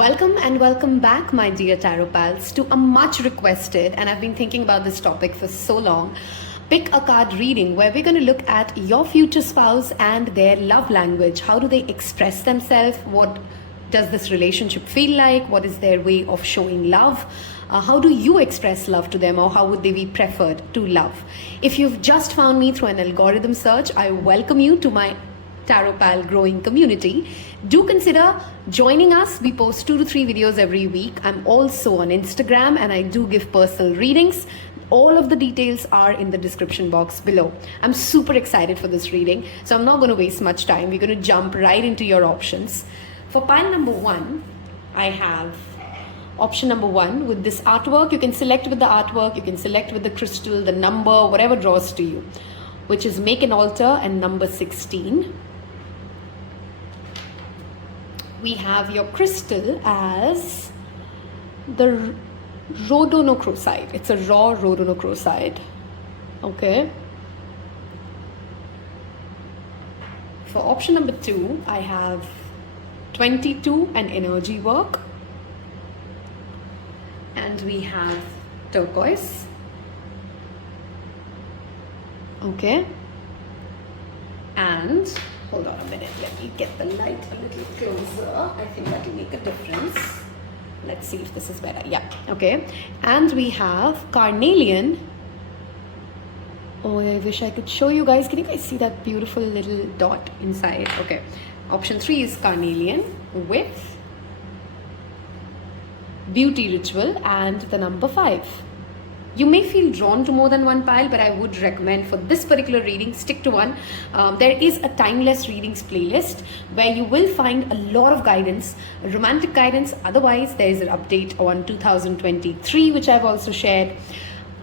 Welcome and welcome back, my dear tarot pals, to a much requested, and I've been thinking about this topic for so long, pick a card reading where we're going to look at your future spouse and their love language. How do they express themselves? What does this relationship feel like? What is their way of showing love? How do you express love to them, or how would they be preferred to love? If you've just found me through an algorithm search, I welcome you to my Tarot Pal growing community. Do consider joining us. We post 2 to 3 videos every week. I'm also on Instagram and I do give personal readings. All of the details are in the description box below. I'm super excited for this reading, so I'm not going to waste much time. We're going to jump right into your options. For pile number 1, I have option number 1 with this artwork. You can select with the artwork, you can select with the crystal, the number, whatever draws to you, which is Make an Altar and number 16. We have your crystal as the Rhodochrosite. It's a raw Rhodochrosite. Okay. For option number 2, I have 22 and energy work. And we have turquoise. Okay. And hold on a minute, let me get the light a little closer. I think that will make a difference. Let's see if this is better. Yeah, okay. And we have Carnelian. Oh, I wish I could show you guys. Can you guys see that beautiful little dot inside? Okay. Option 3 is Carnelian with Beauty Ritual and the number 5. You may feel drawn to more than one pile, but I would recommend for this particular reading, stick to one. There is a timeless readings playlist where you will find a lot of guidance, romantic guidance. Otherwise, there is an update on 2023, which I've also shared.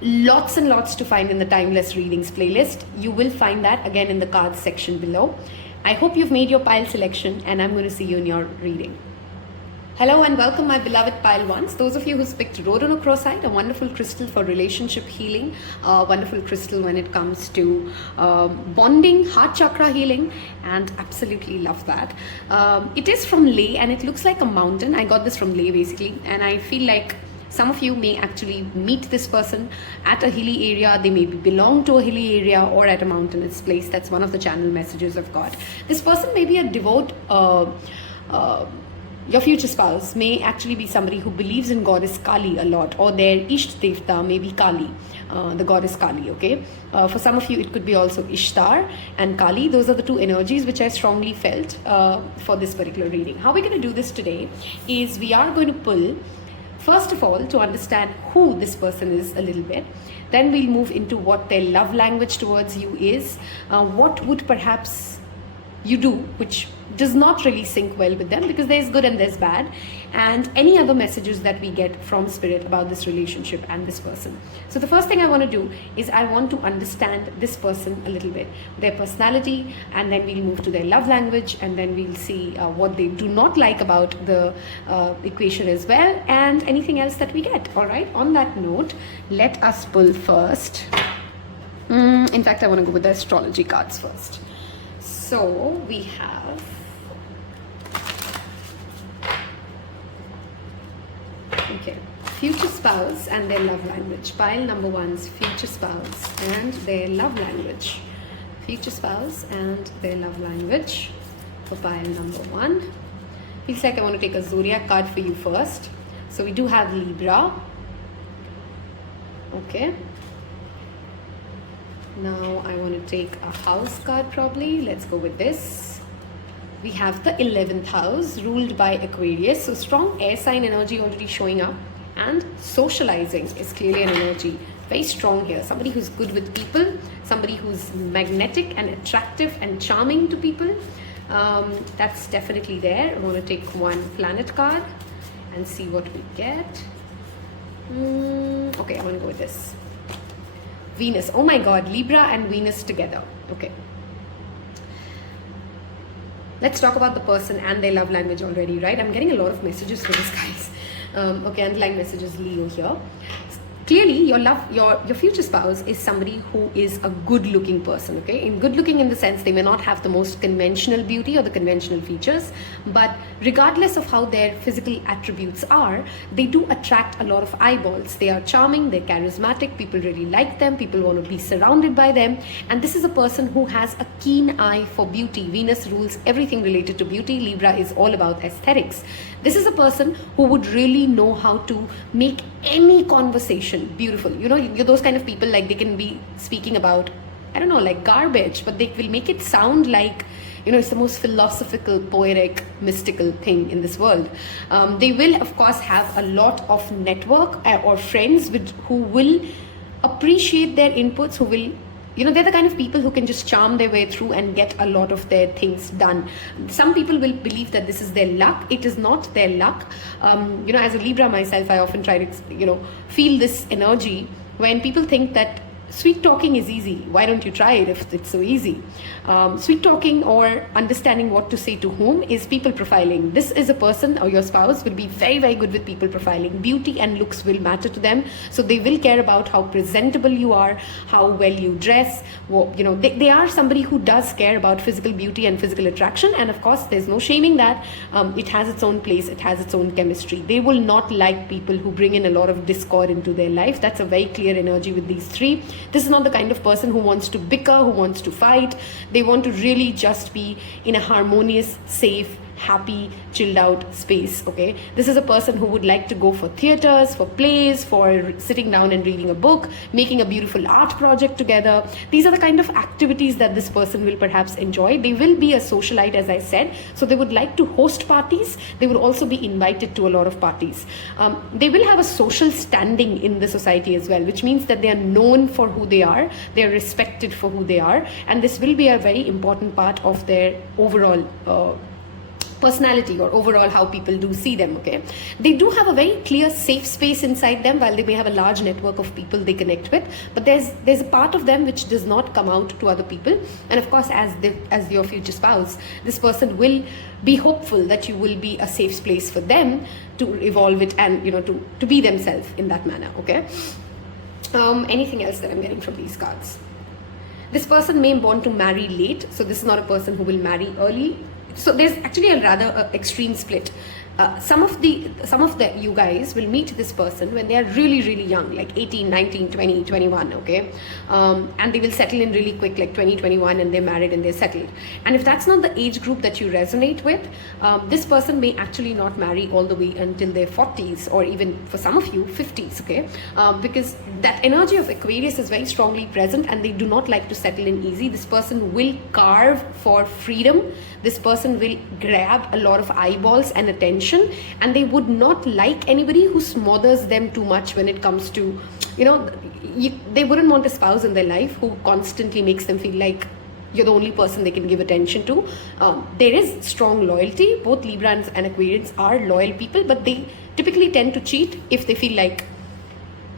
Lots and lots to find in the timeless readings playlist. You will find that again in the cards section below. I hope you've made your pile selection, and I'm going to see you in your reading. Hello and welcome, my beloved pile ones. Those of you who's picked Rhodochrosite, a wonderful crystal for relationship healing, a wonderful crystal when it comes to bonding, heart chakra healing, and absolutely love that. It is from Leh and it looks like a mountain. I got this from Leh basically, and I feel like some of you may actually meet this person at a hilly area. They may belong to a hilly area or at a mountainous place. That's one of the channel messages I've got. This person may be a devout your future spouse may actually be somebody who believes in goddess Kali a lot, or their Isht Devta may be Kali, the goddess Kali, okay? For some of you, it could be also Ishtar and Kali. Those are the 2 energies which I strongly felt for this particular reading. How we're going to do this today is we are going to pull, first of all, to understand who this person is a little bit. Then we'll move into what their love language towards you is, what would perhaps you do which does not really sync well with them, because there's good and there's bad, and any other messages that we get from spirit about this relationship and this person. So the first thing I want to do is I want to understand this person a little bit, their personality, and then we'll move to their love language, and then we'll see what they do not like about the equation as well, and anything else that we get. All right, on that note, let us pull first. In fact, I want to go with the astrology cards first. So we have future spouse and their love language. Pile number 1's future spouse and their love language. Future spouse and their love language for pile number 1. Feels like I want to take a zodiac card for you first. So we do have Libra. Okay. Now I want to take a house card probably. Let's go with this. We have the 11th house ruled by Aquarius. So strong air sign energy already showing up. And socializing is clearly an energy. Very strong here. Somebody who's good with people. Somebody who's magnetic and attractive and charming to people. That's definitely there. I want to take one planet card and see what we get. Okay, I want to go with this. Venus. Oh my God, Libra and Venus together. Okay. Let's talk about the person and their love language already, right? I'm getting a lot of messages for this, guys. Okay, underlying messages Leo here. clearly your future spouse is somebody who is a good looking person, okay? In good looking in the sense they may not have the most conventional beauty or the conventional features, but regardless of how their physical attributes are, they do attract a lot of eyeballs. They are charming, they're charismatic, people really like them, people want to be surrounded by them, and this is a person who has a keen eye for beauty. Venus rules everything related to beauty. Libra is all about aesthetics. This is a person who would really know how to make any conversation beautiful. You know, you're those kind of people, like they can be speaking about, I don't know, like garbage, but they will make it sound like, you know, it's the most philosophical, poetic, mystical thing in this world. They will, of course, have a lot of network or friends who will appreciate their inputs, who will, you know, they're the kind of people who can just charm their way through and get a lot of their things done. Some people will believe that this is their luck. It is not their luck. You know, as a Libra myself, I often try to, you know, feel this energy when people think that sweet talking is easy. Why don't you try it if it's so easy? Sweet talking or understanding what to say to whom is people profiling. This is a person, or your spouse will be very, very good with people profiling. Beauty and looks will matter to them. So they will care about how presentable you are, how well you dress. You know, they are somebody who does care about physical beauty and physical attraction. And of course, there's no shaming that. It has its own place. It has its own chemistry. They will not like people who bring in a lot of discord into their life. That's a very clear energy with these three. This is not the kind of person who wants to bicker, who wants to fight. They want to really just be in a harmonious, safe, happy, chilled out space, okay? This is a person who would like to go for theaters, for plays, for sitting down and reading a book, making a beautiful art project together. These are the kind of activities that this person will perhaps enjoy. They will be a socialite, as I said, so they would like to host parties. They would also be invited to a lot of parties. They will have a social standing in the society as well, which means that they are known for who they are, they are respected for who they are, and this will be a very important part of their overall personality, or overall how people do see them, okay? They do have a very clear safe space inside them, while they may have a large network of people they connect with, but there's a part of them which does not come out to other people. And of course, as your future spouse, this person will be hopeful that you will be a safe place for them to evolve it and, you know, to be themselves in that manner, okay? Anything else that I'm getting from these cards? This person may want to marry late, so this is not a person who will marry early. So there's actually a rather extreme split. Some of the you guys will meet this person when they are really, really young, like 18, 19, 20, 21, okay? And they will settle in really quick, like 20, 21, and they're married and they're settled. And if that's not the age group that you resonate with, this person may actually not marry all the way until their 40s, or even for some of you, 50s, okay? Because that energy of Aquarius is very strongly present, and they do not like to settle in easy. This person will carve for freedom. This person will grab a lot of eyeballs and attention, and they would not like anybody who smothers them too much when it comes to, you know, they wouldn't want a spouse in their life who constantly makes them feel like you're the only person they can give attention to. There is strong loyalty. Both Librans and Aquarians are loyal people, but they typically tend to cheat if they feel like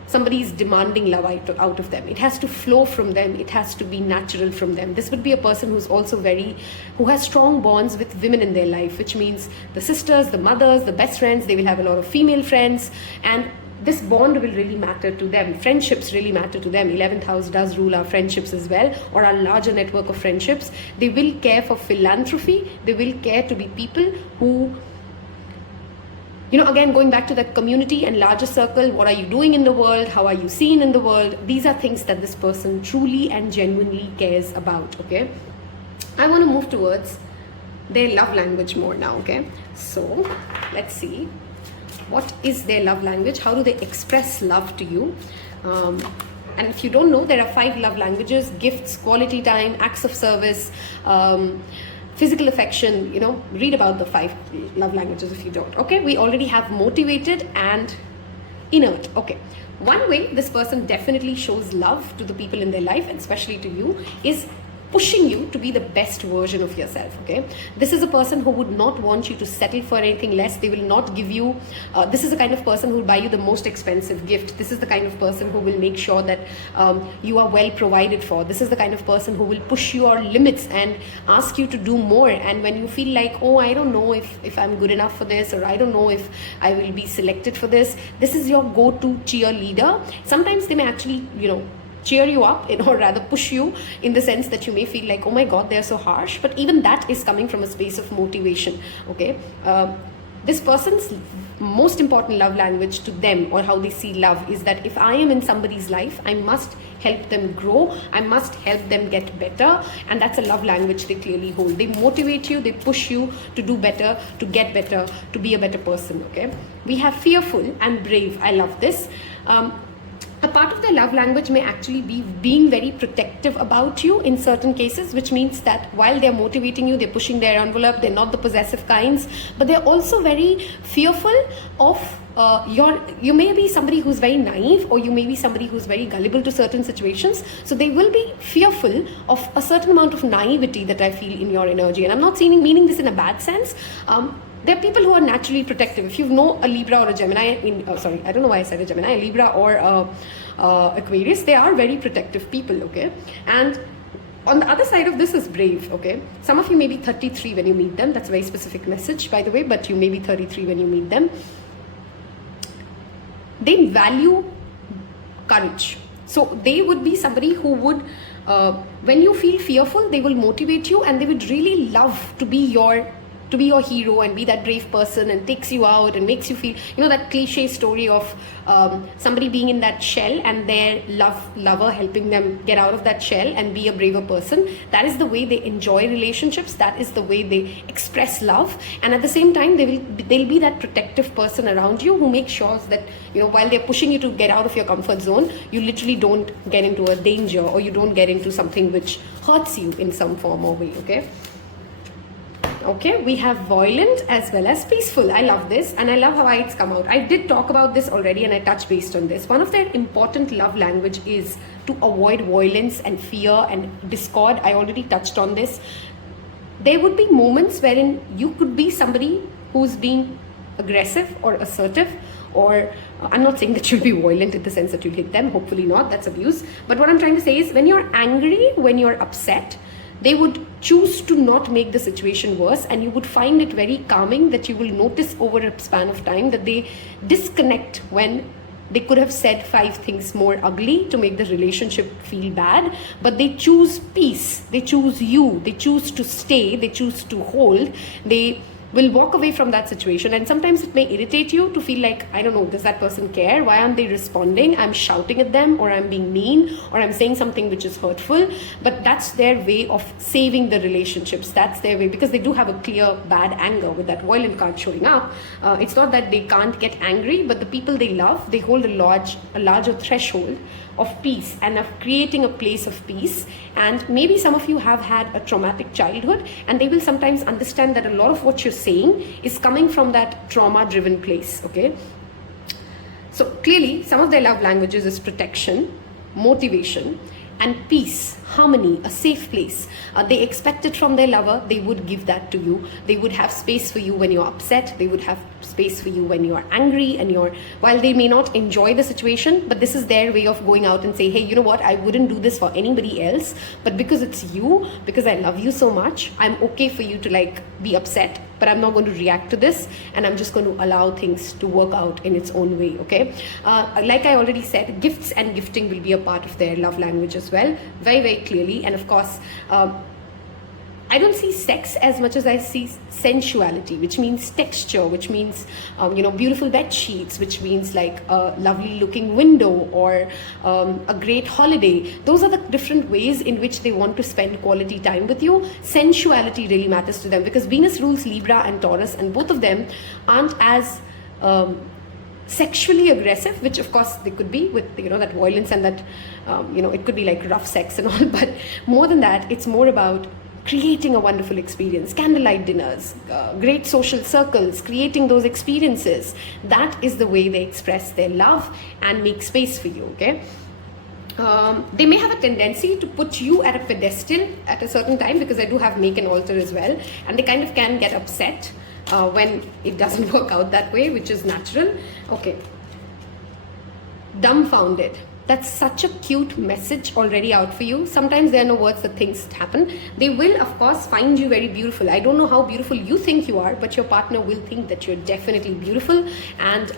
somebody is demanding love out of them. It has to flow from them. It has to be natural from them. This would be a person who's also who has strong bonds with women in their life, which means the sisters, the mothers, the best friends. They will have a lot of female friends, and this bond will really matter to them. Friendships really matter to them. 11th house does rule our friendships as well, or our larger network of friendships. They will care for philanthropy. They will care to be people who, you know, again, going back to that community and larger circle, what are you doing in the world? How are you seen in the world? These are things that this person truly and genuinely cares about, okay? I want to move towards their love language more now, okay? So, let's see. What is their love language? How do they express love to you? And if you don't know, there are 5 love languages: gifts, quality time, acts of service, physical affection. You know, read about the 5 love languages if you don't. Okay, we already have motivated and inert. Okay, one way this person definitely shows love to the people in their life, and especially to you, is pushing you to be the best version of yourself, okay? This is a person who would not want you to settle for anything less. They will not give you, this is the kind of person who will buy you the most expensive gift. This is the kind of person who will make sure that you are well provided for. This is the kind of person who will push your limits and ask you to do more. And when you feel like, oh, I don't know if I'm good enough for this, or I don't know if I will be selected for this, this is your go-to cheerleader. Sometimes they may actually, cheer you up, or rather push you, in the sense that you may feel like, oh my god, they're so harsh, but even that is coming from a space of motivation, okay? This person's most important love language to them, or how they see love, is that if I am in somebody's life, I must help them grow, I must help them get better, and that's a love language they clearly hold. They motivate you, they push you to do better, to get better, to be a better person, okay? We have fearful and brave. I love this. A part of their love language may actually be being very protective about you in certain cases, which means that while they're motivating you, they're pushing their envelope, they're not the possessive kinds, but they're also very fearful of you may be somebody who's very naive, or you may be somebody who's very gullible to certain situations. So they will be fearful of a certain amount of naivety that I feel in your energy. And I'm not meaning this in a bad sense. There are people who are naturally protective. If you know a Libra or a Gemini, I don't know why I said a Gemini, a Libra or Aquarius, they are very protective people, okay? And on the other side of this is brave, okay? Some of you may be 33 when you meet them. That's a very specific message, by the way, but you may be 33 when you meet them. They value courage. So they would be somebody who would, when you feel fearful, they will motivate you, and they would really love to be your hero and be that brave person, and takes you out and makes you feel, that cliche story of somebody being in that shell and their lover helping them get out of that shell and be a braver person. That is the way they enjoy relationships. That is the way they express love. And at the same time, they'll be that protective person around you who makes sure that, while they're pushing you to get out of your comfort zone, you literally don't get into a danger, or you don't get into something which hurts you in some form or way, okay? Okay, we have violent as well as peaceful. I love this, and I love how it's come out. I did talk about this already, and I touched based on this. One of their important love language is to avoid violence and fear and discord. I already touched on this. There would be moments wherein you could be somebody who's being aggressive or assertive, or I'm not saying that you'll be violent in the sense that you'll hit them, hopefully not, that's abuse. But what I'm trying to say is, when you're angry, when you're upset, they would choose to not make the situation worse, and you would find it very calming that you will notice over a span of time that they disconnect when they could have said 5 things more ugly to make the relationship feel bad, but they choose peace, they choose you, they choose to stay, they choose to hold, they will walk away from that situation. And sometimes it may irritate you to feel like, I don't know, does that person care? Why aren't they responding? I'm shouting at them, or I'm being mean, or I'm saying something which is hurtful. But that's their way of saving the relationships. That's their way, because they do have a clear bad anger with that violent card showing up. It's not that they can't get angry, but the people they love, they hold a larger threshold of peace and of creating a place of peace. And maybe some of you have had a traumatic childhood, and they will sometimes understand that a lot of what you're saying is coming from that trauma-driven place, okay? So clearly, some of their love languages is protection, motivation, and peace, harmony, a safe place. They expect it from their lover. They would give that to you. They would have space for you when you're upset. They would have space for you when you're angry, and while they may not enjoy the situation, but this is their way of going out and say, hey, you know what, I wouldn't do this for anybody else, but because it's you, because I love you so much, I'm okay for you to be upset, but I'm not going to react to this, and I'm just going to allow things to work out in its own way, okay? Like I already said, gifts and gifting will be a part of their love language as well, very, very clearly. And of course, I don't see sex as much as I see sensuality, which means texture, which means, beautiful bed sheets, which means like a lovely looking window, or a great holiday. Those are the different ways in which they want to spend quality time with you. Sensuality really matters to them, because Venus rules Libra and Taurus, and both of them aren't as sexually aggressive, which of course they could be with, that violence and that, it could be like rough sex and all, but more than that, it's more about creating a wonderful experience, candlelight dinners, great social circles, creating those experiences. That is the way they express their love and make space for you, okay? They may have a tendency to put you at a pedestal at a certain time, because I do have make and alter as well, and they kind of can get upset when it doesn't work out that way, which is natural. Okay. Dumbfounded. That's such a cute message already out for you. Sometimes there are no words that things happen. They will, of course, find you very beautiful. I don't know how beautiful you think you are, but your partner will think that you're definitely beautiful. And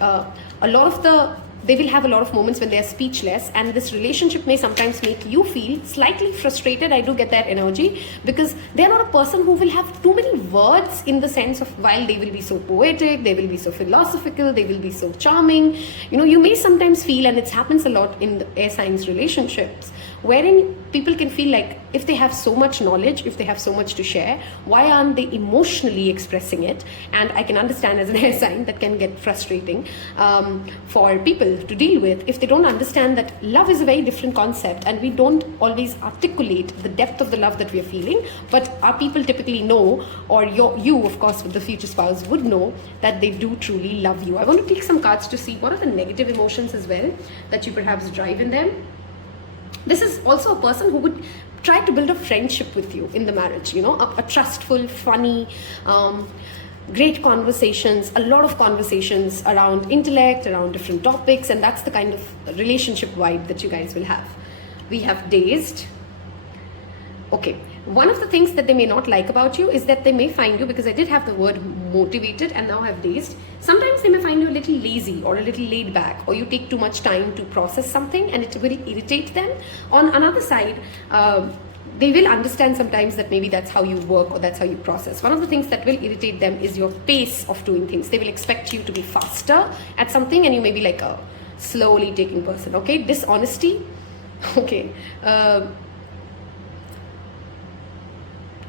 they will have a lot of moments when they are speechless, and this relationship may sometimes make you feel slightly frustrated. I do get that energy, because they're not a person who will have too many words, in the sense of, while they will be so poetic, they will be so philosophical, they will be so charming. You may sometimes feel, and it happens a lot in the air signs relationships, wherein people can feel like, if they have so much knowledge, if they have so much to share, why aren't they emotionally expressing it? And I can understand, as an air sign, that can get frustrating for people to deal with, if they don't understand that love is a very different concept, and we don't always articulate the depth of the love that we are feeling. But our people typically know, or you of course with the future spouse would know, that they do truly love you. I want to take some cards to see what are the negative emotions as well that you perhaps drive in them. This is also a person who would try to build a friendship with you in the marriage, a trustful, funny, great conversations, a lot of conversations around intellect, around different topics, and that's the kind of relationship vibe that you guys will have. We have dazed. Okay, one of the things that they may not like about you is that they may find you, because I did have the word motivated and now I have dazed, sometimes they may find you a little lazy or a little laid back, or you take too much time to process something and it will irritate them. On another side, they will understand sometimes that maybe that's how you work or that's how you process. One of the things that will irritate them is your pace of doing things. They will expect you to be faster at something, and you may be like a slowly taking person. Okay, dishonesty. Okay.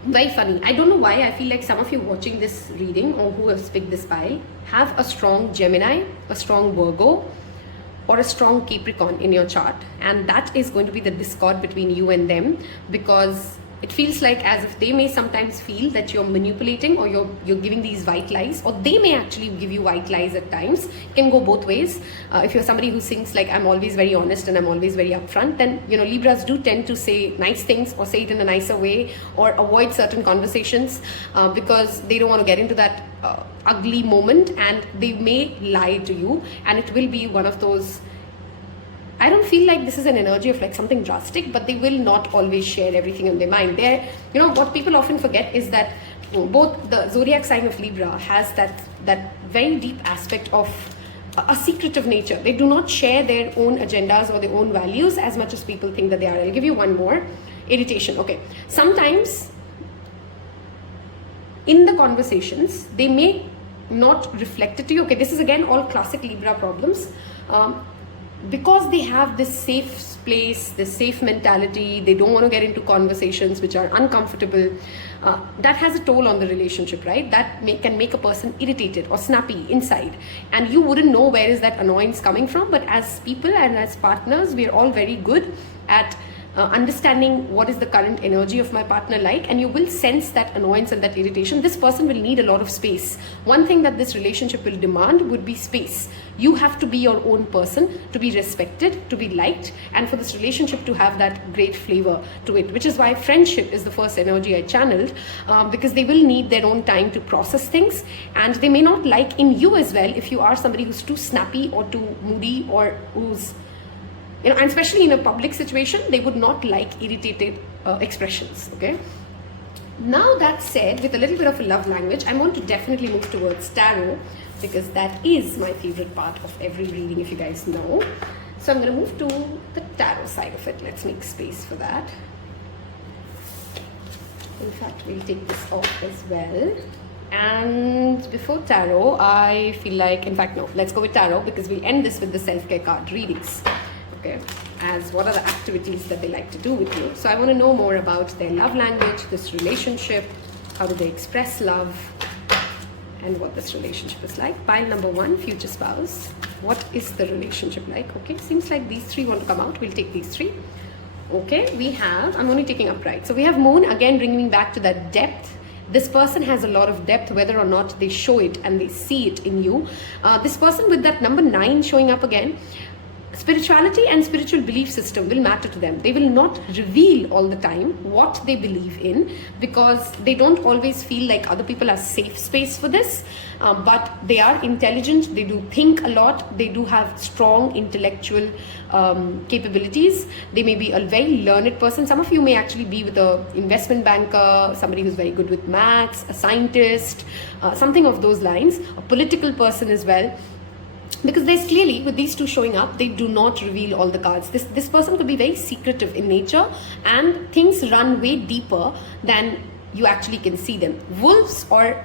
Very funny. I don't know why I feel like some of you watching this reading, or who have picked this pile, have a strong Gemini, a strong Virgo, or a strong Capricorn in your chart, and that is going to be the discord between you and them, because it feels like as if they may sometimes feel that you're manipulating, or you're giving these white lies, or they may actually give you white lies at times. It can go both ways. If you're somebody who thinks like, I'm always very honest and I'm always very upfront, then Libras do tend to say nice things, or say it in a nicer way, or avoid certain conversations because they don't want to get into that ugly moment, and they may lie to you, and it will be one of those. I don't feel like this is an energy of like something drastic, but they will not always share everything in their mind. What people often forget is that both the zodiac sign of Libra has that very deep aspect of a secretive nature. They do not share their own agendas or their own values as much as people think that they are. I'll give you one more. Irritation. Okay. Sometimes in the conversations, they may not reflect it to you. Okay, this is again all classic Libra problems. Because they have this safe place, this safe mentality, they don't want to get into conversations which are uncomfortable. That has a toll on the relationship, right? That can make a person irritated or snappy inside. And you wouldn't know where is that annoyance coming from. But as people and as partners, we're all very good at understanding what is the current energy of my partner like, and you will sense that annoyance and that irritation. This person will need a lot of space. One thing that this relationship will demand would be space. You have to be your own person, to be respected, to be liked, and for this relationship to have that great flavor to it, which is why friendship is the first energy I channeled, because they will need their own time to process things, and they may not like in you as well if you are somebody who's too snappy or too moody, or who's and especially in a public situation, they would not like irritated expressions. Okay. Now that said, with a little bit of a love language, I want to definitely move towards tarot, because that is my favorite part of every reading, if you guys know. So I'm going to move to the tarot side of it. Let's make space for that. In fact, we'll take this off as well. And before tarot, I feel like, in fact, no, let's go with tarot, because we'll end this with the self-care card readings. Okay, as what are the activities that they like to do with you. So I want to know more about their love language, this relationship, how do they express love, and what this relationship is like. Pile number 1, future spouse. What is the relationship like? Okay, seems like these 3 want to come out. We'll take these 3. Okay, we have, I'm only taking upright. So we have moon, again bringing me back to that depth. This person has a lot of depth, whether or not they show it and they see it in you. This person with that number 9 showing up again, spirituality and spiritual belief system will matter to them. They will not reveal all the time what they believe in, because they don't always feel like other people are safe space for this, but they are intelligent, they do think a lot, they do have strong intellectual capabilities. They may be a very learned person. Some of you may actually be with an investment banker, somebody who's very good with maths, a scientist, something of those lines, a political person as well. Because there's clearly, with these two showing up, they do not reveal all the cards. This person could be very secretive in nature, and things run way deeper than you actually can see them. Wolves or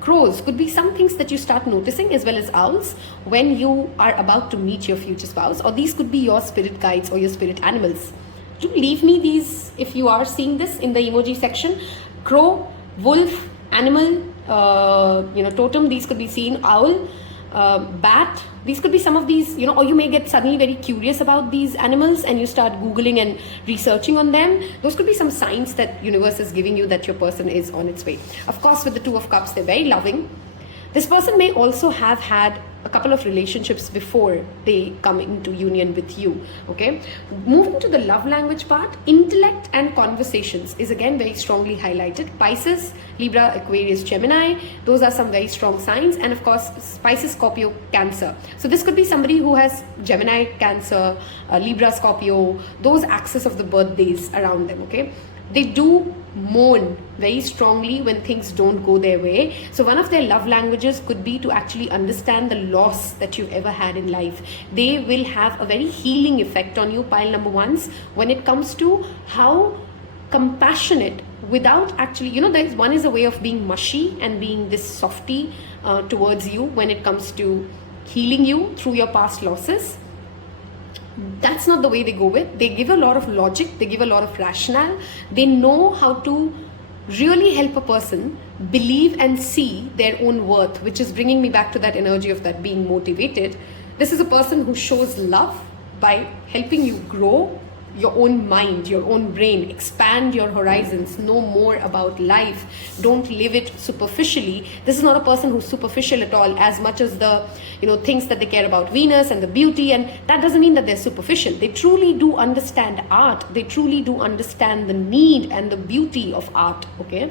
crows could be some things that you start noticing, as well as owls, when you are about to meet your future spouse, or these could be your spirit guides or your spirit animals. Do leave me these if you are seeing this in the emoji section. Crow, wolf, animal, totem, these could be seen. Owl, bat, these could be some of these, or you may get suddenly very curious about these animals and you start Googling and researching on them. Those could be some signs that universe is giving you that your person is on its way. Of course, with the Two of Cups, they're very loving. This person may also have had a couple of relationships before they come into union with you, okay? Moving to the love language part, intellect and conversations is again very strongly highlighted. Pisces, Libra, Aquarius, Gemini, those are some very strong signs. And of course, Pisces, Scorpio, Cancer. So this could be somebody who has Gemini, Cancer, Libra, Scorpio, those axes of the birthdays around them, okay? They do mourn very strongly when things don't go their way. So one of their love languages could be to actually understand the loss that you've ever had in life. They will have a very healing effect on you, pile number ones, when it comes to how compassionate without actually, there's one is a way of being mushy and being this softy towards you when it comes to healing you through your past losses. That's not the way they go with. They give a lot of logic, they give a lot of rationale. They know how to really help a person believe and see their own worth, which is bringing me back to that energy of that being motivated. This is a person who shows love by helping you grow your own mind, your own brain, expand your horizons, know more about life. Don't live it superficially. This is not a person who's superficial at all, as much as the things that they care about Venus and the beauty, and that doesn't mean that they're superficial. They truly do understand art. They truly do understand the need and the beauty of art, okay?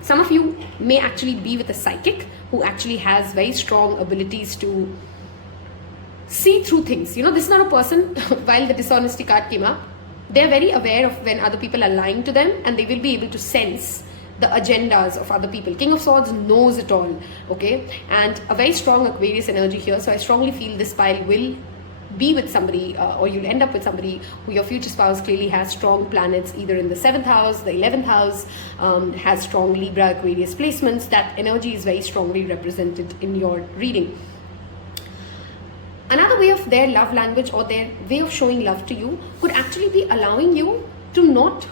Some of you may actually be with a psychic who actually has very strong abilities to see through things. This is not a person, while the dishonesty card came up, they're very aware of when other people are lying to them, and they will be able to sense the agendas of other people. King of Swords knows it all, okay? And a very strong Aquarius energy here. So I strongly feel this pile will be with somebody, or you'll end up with somebody who your future spouse clearly has strong planets either in the 7th house, the 11th house, has strong Libra, Aquarius placements. That energy is very strongly represented in your reading. Another way of their love language or their way of showing love to you could actually be allowing you to not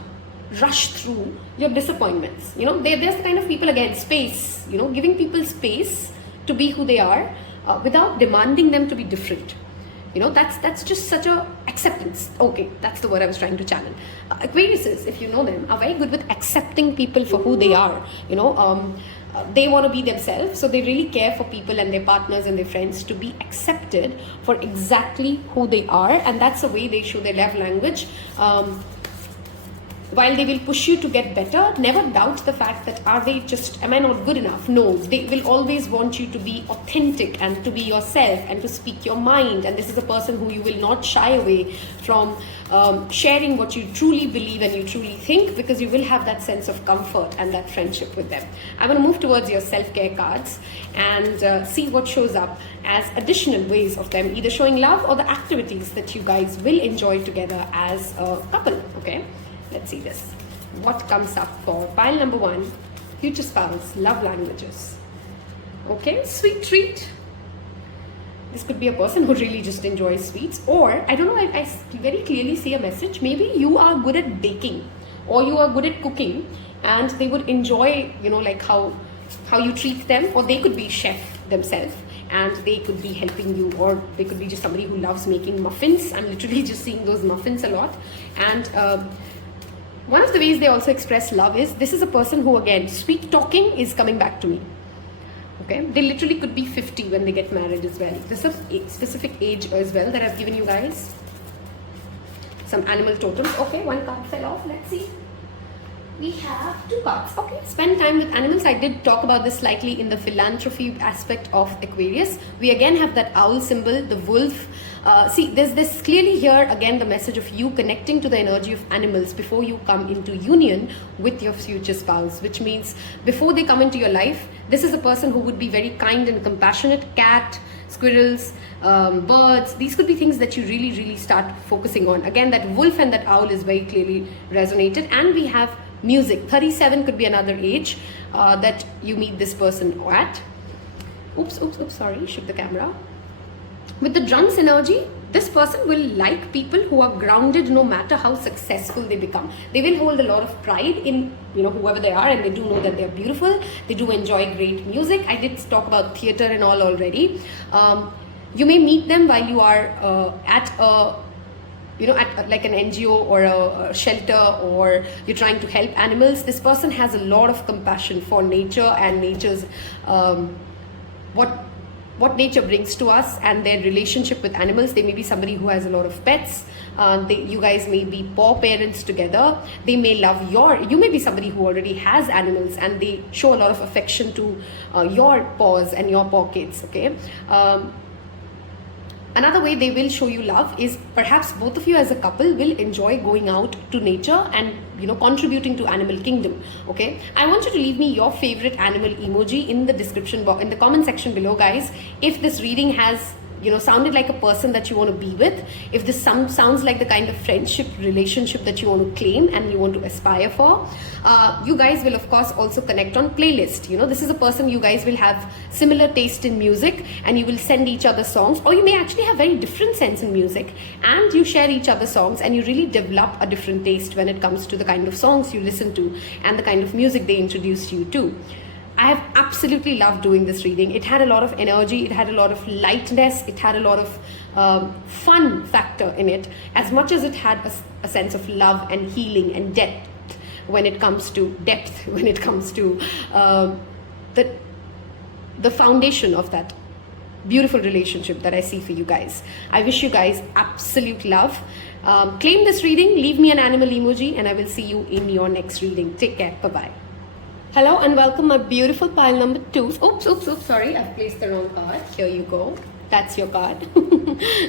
rush through your disappointments. There's the kind of people, again, space, giving people space to be who they are without demanding them to be different. That's just such a acceptance. Okay, that's the word I was trying to channel. Aquariuses, if you know them, are very good with accepting people for who they are. They want to be themselves, so they really care for people and their partners and their friends to be accepted for exactly who they are, and that's the way they show their love language. While they will push you to get better, never doubt the fact that am I not good enough? No, they will always want you to be authentic and to be yourself and to speak your mind. And this is a person who you will not shy away from sharing what you truly believe and you truly think, because you will have that sense of comfort and that friendship with them. I'm going to move towards your self-care cards and see what shows up as additional ways of them either showing love or the activities that you guys will enjoy together as a couple, okay? Let's see this. What comes up for pile number 1, future spouse, love languages. Okay, sweet treat. This could be a person who really just enjoys sweets, or I don't know, I very clearly see a message. Maybe you are good at baking or you are good at cooking and they would enjoy, like how you treat them, or they could be chef themselves and they could be helping you, or they could be just somebody who loves making muffins. I'm literally just seeing those muffins a lot. And one of the ways they also express love is, this is a person who, again, sweet talking is coming back to me. Okay, they literally could be 50 when they get married as well. This is a specific age as well that I've given you guys. Some animal totems. Okay, one card fell off. Let's see. We have 2 cards. Okay, spend time with animals. I did talk about this slightly in the philanthropy aspect of Aquarius. We again have that owl symbol, the wolf. See, there's this clearly here again the message of you connecting to the energy of animals before you come into union with your future spouse, which means before they come into your life, this is a person who would be very kind and compassionate. Cat, squirrels, birds, these could be things that you really start focusing on. Again, that wolf and that owl is very clearly resonated. And we have music. 37 could be another age that you meet this person at. Oops, sorry, shook the camera. With the drums energy, this person will like people who are grounded no matter how successful they become. They will hold a lot of pride in, you know, whoever they are, and they do know that they're beautiful. They do enjoy great music. I did talk about theater and all already. You may meet them while you are at a, you know, at like an NGO or a shelter, or you're trying to help animals. This person has a lot of compassion for nature and nature's what nature brings to us and their relationship with animals. They may be somebody who has a lot of pets. You guys may be paw parents together. They may love you may be somebody who already has animals and they show a lot of affection to your paws and your paw kids, okay? Another way they will show you love is perhaps both of you as a couple will enjoy going out to nature and, you know, contributing to animal kingdom. Okay, I want you to leave me your favorite animal emoji in the description box, in the comment section below, guys. If this reading has, you know, sounded like a person that you want to be with, if this sounds like the kind of friendship relationship that you want to claim and you want to aspire for, you guys will of course also connect on playlist. You know, this is a person you guys will have similar taste in music and you will send each other songs, or you may actually have very different sense in music and you share each other songs and you really develop a different taste when it comes to the kind of songs you listen to and the kind of music they introduce you to. I have absolutely loved doing this reading. It had a lot of energy, it had a lot of lightness, it had a lot of fun factor in it, as much as it had a sense of love and healing and depth when it comes to the foundation of that beautiful relationship that I see for you guys. I wish you guys absolute love. Claim this reading, leave me an animal emoji, and I will see you in your next reading. Take care. Bye-bye. Hello and welcome my beautiful pile number 2. Oops, sorry, I've placed the wrong card. Here you go. That's your card.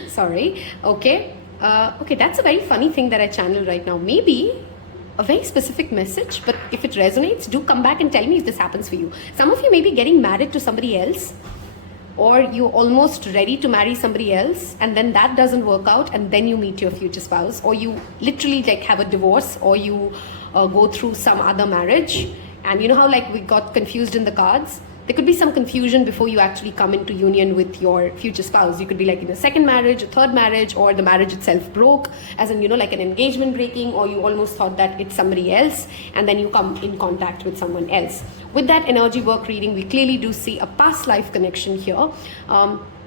Sorry. Okay. Okay, that's a very funny thing that I channel right now. Maybe a very specific message, but if it resonates, do come back and tell me if this happens for you. Some of you may be getting married to somebody else, or you're almost ready to marry somebody else, and then that doesn't work out, and then you meet your future spouse, or you literally like have a divorce, or you go through some other marriage. And you know how like we got confused in the cards? There could be some confusion before you actually come into union with your future spouse. You could be like in a second marriage, a third marriage, or the marriage itself broke, as in, you know, like an engagement breaking, or you almost thought that it's somebody else, and then you come in contact with someone else. With that energy work reading, we clearly do see a past life connection here.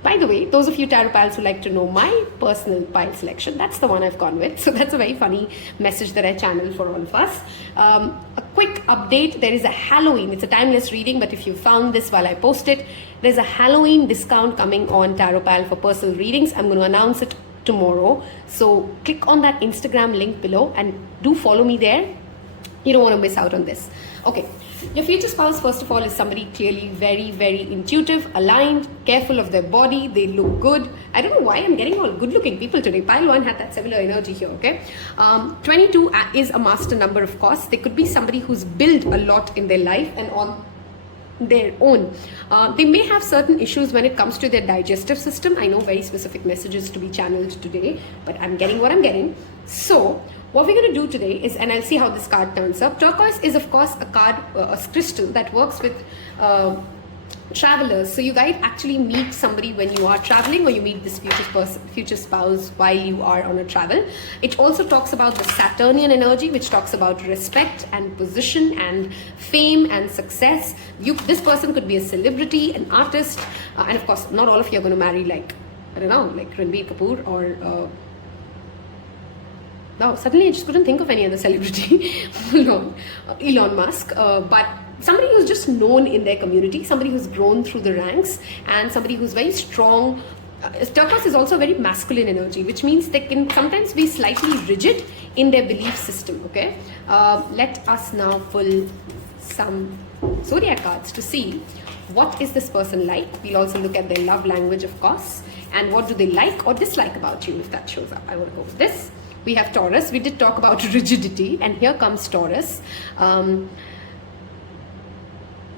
By the way, those of you tarot piles who like to know my personal pile selection, that's the one I've gone with. So that's a very funny message that I channel for all of us. A quick update, there is a Halloween, it's a timeless reading, but if you found this while I post it, there's a Halloween discount coming on tarot pile for personal readings. I'm going to announce it tomorrow. So click on that Instagram link below and do follow me there. You don't want to miss out on this. Okay. Your future spouse, first of all, is somebody clearly very intuitive, aligned, careful of their body. They look good. I don't know why I'm getting all good looking people today. Pile 1 had that similar energy here, okay? 22 is a master number, of course. They could be somebody who's built a lot in their life and on their own. They may have certain issues when it comes to their digestive system. I know very specific messages to be channeled today, but I'm getting what I'm getting. So what we're going to do today is, and I'll see how this card turns up. Turquoise is of course a card, a crystal that works with travelers. So you guys actually meet somebody when you are traveling, or you meet this future spouse while you are on a travel. It also talks about the Saturnian energy, which talks about respect and position and fame and success. This person could be a celebrity, an artist, and of course not all of you are going to marry like, I don't know, like Ranbir Kapoor or no, suddenly I just couldn't think of any other celebrity. Elon Musk. But somebody who's just known in their community, somebody who's grown through the ranks, and somebody who's very strong. Turquoise is also very masculine energy, which means they can sometimes be slightly rigid in their belief system. Okay, let us now pull some zodiac cards to see what is this person like. We'll also look at their love language, of course, and what do they like or dislike about you if that shows up. I want to go with this. We have Taurus. We did talk about rigidity, and here comes Taurus.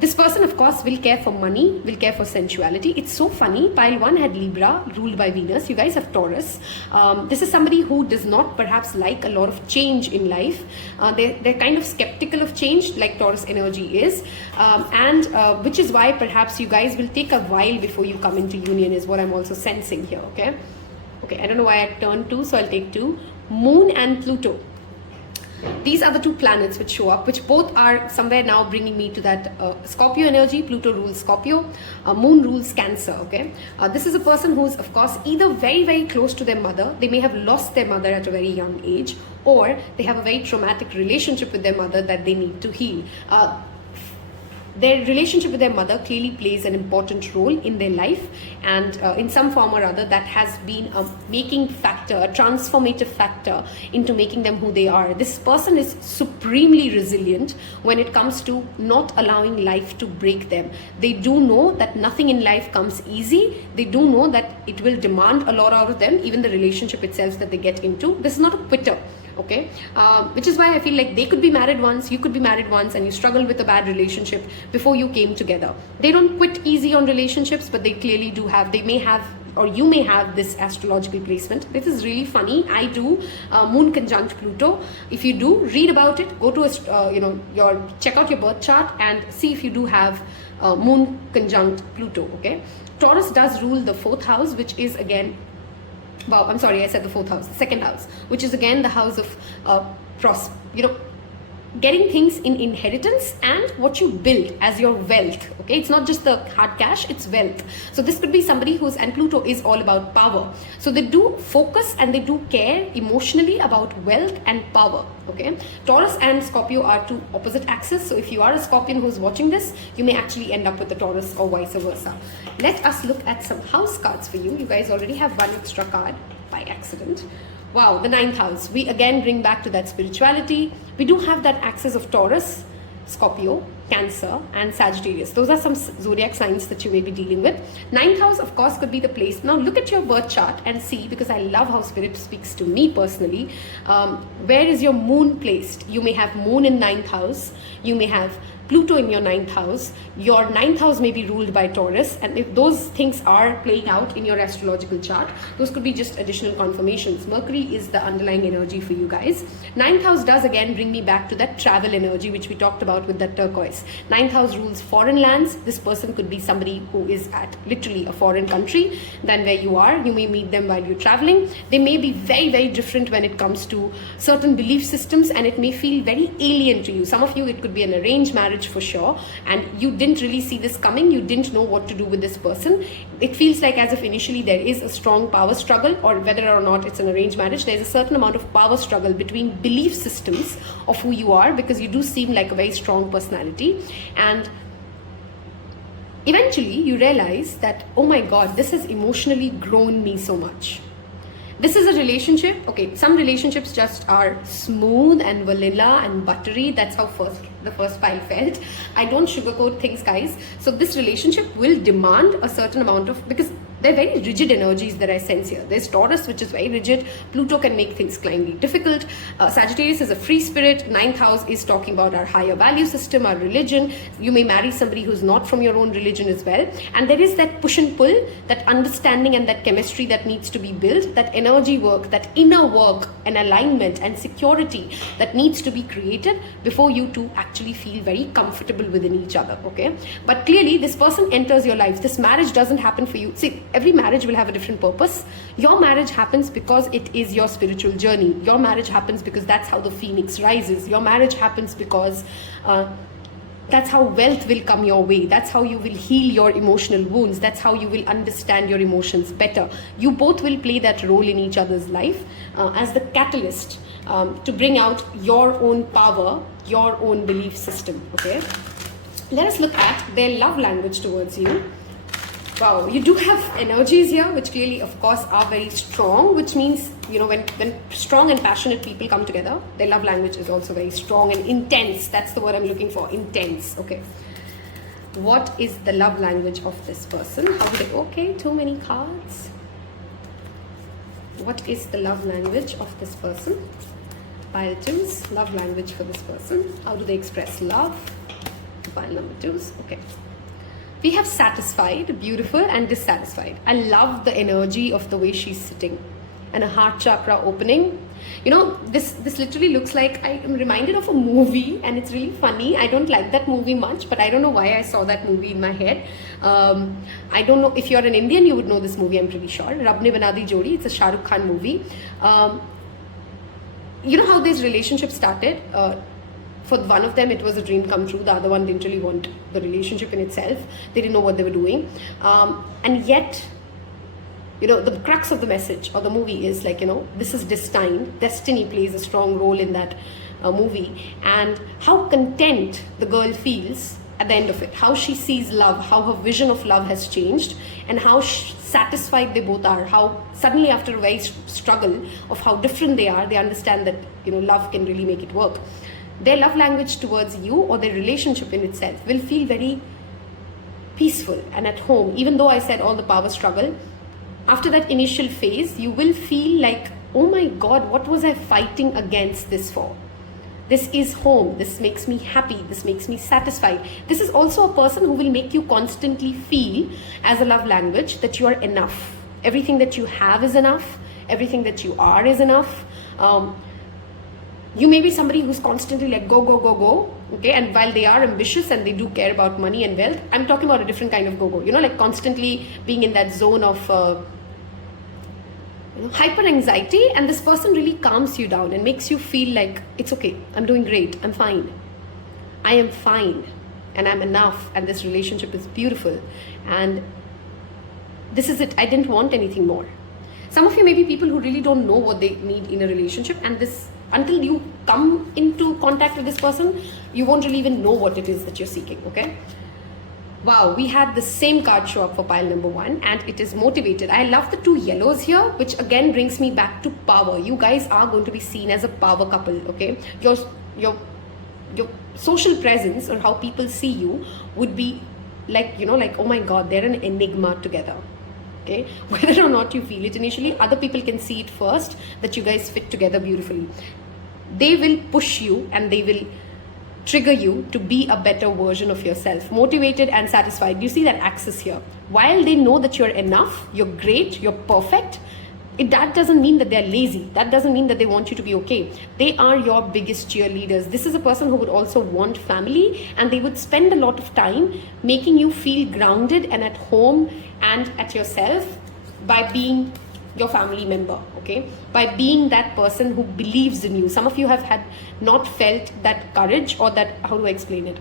This person, of course, will care for money, will care for sensuality. It's so funny. Pile 1 had Libra, ruled by Venus. You guys have Taurus. This is somebody who does not perhaps like a lot of change in life. They're kind of skeptical of change, like Taurus energy is. Which is why perhaps you guys will take a while before you come into union, is what I'm also sensing here, okay? Okay, I don't know why I turned 2, so I'll take 2. Moon and Pluto. These are the two planets which show up, which both are somewhere now bringing me to that Scorpio energy. Pluto rules Scorpio, Moon rules Cancer, okay? This is a person who's, of course, either very, very close to their mother. They may have lost their mother at a very young age, or they have a very traumatic relationship with their mother that they need to heal. Their relationship with their mother clearly plays an important role in their life, and in some form or other that has been a making factor, a transformative factor into making them who they are. This person is supremely resilient when it comes to not allowing life to break them. They do know that nothing in life comes easy. They do know that it will demand a lot out of them, even the relationship itself that they get into. This is not a quitter. Okay, which is why I feel like they could be married once, you could be married once, and you struggled with a bad relationship before you came together. They don't quit easy on relationships, but they clearly do have, they may have, or you may have this astrological placement. This is really funny. I do Moon conjunct Pluto. If you do, read about it. Go to check out your birth chart and see if you do have Moon conjunct Pluto. Okay, Taurus does rule the 4th house, which is again. Wow, I'm sorry, I said the 4th house, the 2nd house, which is again the house of getting things in inheritance and what you build as your wealth. Okay, it's not just the hard cash, it's wealth. So this could be somebody and Pluto is all about power. So they do focus and they do care emotionally about wealth and power. Okay, Taurus and Scorpio are two opposite axes. So if you are a Scorpion who's watching this, you may actually end up with a Taurus or vice versa. Let us look at some house cards for you. You guys already have one extra card by accident. Wow, the 9th house. We again bring back to that spirituality. We do have that axis of Taurus, Scorpio, Cancer, and Sagittarius. Those are some zodiac signs that you may be dealing with. 9th house, of course, could be the place. Now look at your birth chart and see, because I love how Spirit speaks to me personally, where is your moon placed? You may have moon in 9th house. You may have Pluto in your 9th house. Your 9th house may be ruled by Taurus, and if those things are playing out in your astrological chart, those could be just additional confirmations. Mercury is the underlying energy for you guys. 9th house does again bring me back to that travel energy which we talked about with that turquoise. 9th house rules foreign lands. This person could be somebody who is at literally a foreign country than where you are. You may meet them while you're traveling. They may be very, very different when it comes to certain belief systems, and it may feel very alien to you. Some of you, it could be an arranged marriage for sure, and you didn't really see this coming. You didn't know what to do with this person. It feels like as if initially there is a strong power struggle, or whether or not it's an arranged marriage, there's a certain amount of power struggle between belief systems of who you are, because you do seem like a very strong personality, and eventually you realize that, oh my God, this has emotionally grown me so much. This is a relationship. Okay, some relationships just are smooth and vanilla and buttery. That's how the first pile felt. I don't sugarcoat things, guys. So this relationship will demand a certain amount of, because they're very rigid energies that I sense here. There's Taurus, which is very rigid. Pluto can make things kindly difficult. Sagittarius is a free spirit. 9th house is talking about our higher value system, our religion. You may marry somebody who's not from your own religion as well. And there is that push and pull, that understanding and that chemistry that needs to be built, that energy work, that inner work and alignment and security that needs to be created before you two actually feel very comfortable within each other, okay? But clearly, this person enters your life. This marriage doesn't happen for you. See, every marriage will have a different purpose. Your marriage happens because it is your spiritual journey. Your marriage happens because that's how the phoenix rises. Your marriage happens because that's how wealth will come your way. That's how you will heal your emotional wounds. That's how you will understand your emotions better. You both will play that role in each other's life as the catalyst to bring out your own power, your own belief system, okay? Let us look at their love language towards you. Wow, you do have energies here, which clearly, of course, are very strong, which means, you know, when strong and passionate people come together, their love language is also very strong and intense. That's the word I'm looking for, intense. Okay. What is the love language of this person? How do they, okay, too many cards. What is the love language of this person? Pile twos, love language for this person. How do they express love? Pile number twos, okay. We have satisfied, beautiful, and dissatisfied. I love the energy of the way she's sitting. And a heart chakra opening. You know, this literally looks like, I am reminded of a movie, and it's really funny. I don't like that movie much, but I don't know why I saw that movie in my head. I don't know, if you're an Indian, you would know this movie, I'm pretty sure. Rab Ne Bana Di Jodi. It's a Shah Rukh Khan movie. You know how this relationship started? For one of them, it was a dream come true. The other one didn't really want the relationship in itself. They didn't know what they were doing. And yet, you know, the crux of the message or the movie is like, you know, this is destined. Destiny plays a strong role in that movie. And how content the girl feels at the end of it. How she sees love, how her vision of love has changed, and how satisfied they both are. How suddenly, after a very struggle of how different they are, they understand that, you know, love can really make it work. Their love language towards you or their relationship in itself will feel very peaceful and at home. Even though I said all the power struggle, after that initial phase, you will feel like, oh my God, what was I fighting against this for? This is home. This makes me happy. This makes me satisfied. This is also a person who will make you constantly feel, as a love language, that you are enough. Everything that you have is enough. Everything that you are is enough. You may be somebody who's constantly like go, go, go, go, okay? And while they are ambitious and they do care about money and wealth, I'm talking about a different kind of go-go, you know, like constantly being in that zone of you know, hyper anxiety, and this person really calms you down and makes you feel like, it's okay, I'm doing great, I'm fine. I am fine and I'm enough, and this relationship is beautiful and this is it. I didn't want anything more. Some of you may be people who really don't know what they need in a relationship, and this, until you come into contact with this person, you won't really even know what it is that you're seeking, okay? Wow, we had the same card show up for pile number 1, and it is motivated. I love the 2 yellows here, which again brings me back to power. You guys are going to be seen as a power couple, okay? Your social presence, or how people see you, would be like, you know, like, oh my God, they're an enigma together. Okay? Whether or not you feel it initially, other people can see it first, that you guys fit together beautifully. They will push you and they will trigger you to be a better version of yourself, motivated and satisfied. You see that axis here. While they know that you're enough, you're great, you're perfect, that doesn't mean that they're lazy. That doesn't mean that they want you to be okay. They are your biggest cheerleaders. This is a person who would also want family, and they would spend a lot of time making you feel grounded and at home and at yourself by being your family member, okay? By being that person who believes in you. Some of you have not felt that courage, or that, how do I explain it?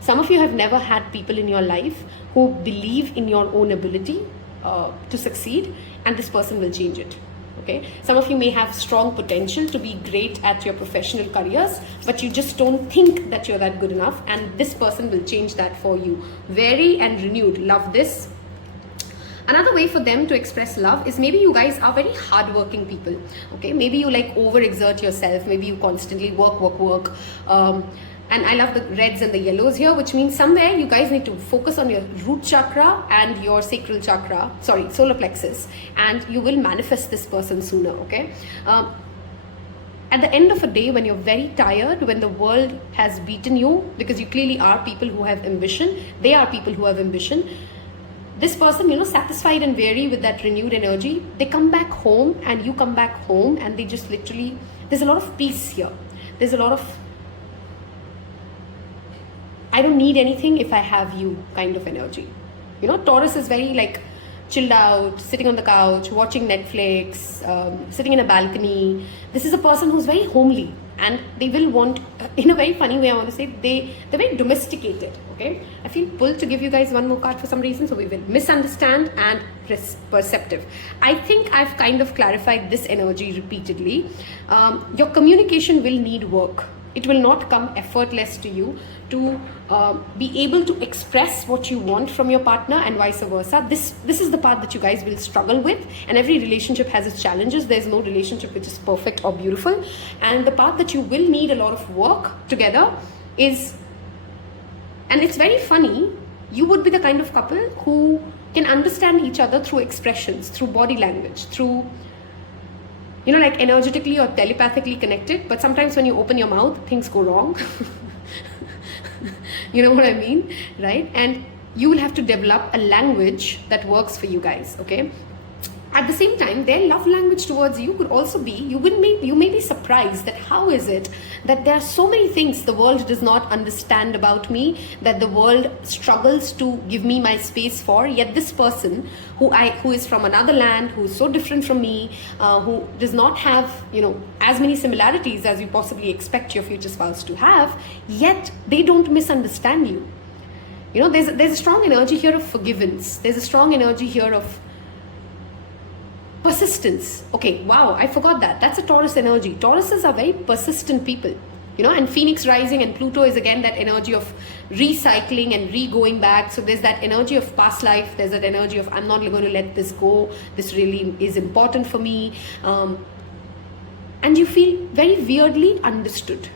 Some of you have never had people in your life who believe in your own ability to succeed, and this person will change it. Okay, some of you may have strong potential to be great at your professional careers, but you just don't think that you're that good enough, and this person will change that for you. Very and renewed. Love this. Another way for them to express love is, maybe you guys are very hardworking people. Okay, maybe you like overexert yourself. Maybe you constantly work. And I love the reds and the yellows here, which means somewhere you guys need to focus on your root chakra and your sacral chakra, solar plexus, and you will manifest this person sooner, okay? At the end of a day, when you're very tired, when the world has beaten you, because you clearly are people who have ambition, they are people who have ambition, this person, you know, satisfied and weary with that renewed energy, they come back home and you come back home, and they just literally, there's a lot of peace here. There's a lot of, I don't need anything if I have you kind of energy. You know, Taurus is very like chilled out, sitting on the couch, watching Netflix, sitting in a balcony. This is a person who's very homely, and they will want, in a very funny way, I want to say, they're very domesticated, okay? I feel pulled to give you guys one more card for some reason, so we will misunderstand and perceptive. I think I've kind of clarified this energy repeatedly. Your communication will need work. It will not come effortless to you to be able to express what you want from your partner, and vice versa. This is the part that you guys will struggle with, and every relationship has its challenges. There's no relationship which is perfect or beautiful, and the part that you will need a lot of work together is, and it's very funny, you would be the kind of couple who can understand each other through expressions, through body language, through, you know, like energetically or telepathically connected, but sometimes when you open your mouth, things go wrong. You know what I mean, right? And you will have to develop a language that works for you guys, okay? At the same time, their love language towards you could also be, you may be surprised that how is it that there are so many things the world does not understand about me, that the world struggles to give me my space for, yet this person who is from another land, who is so different from me, who does not have, you know, as many similarities as you possibly expect your future spouse to have, yet they don't misunderstand you. You know, there's a strong energy here of forgiveness. There's a strong energy here of persistence. Okay, wow, I forgot that. That's a Taurus energy. Tauruses are very persistent people, you know, and Phoenix rising and Pluto is again that energy of recycling and re-going back. So there's that energy of past life. There's that energy of, I'm not going to let this go. This really is important for me. And you feel very weirdly understood.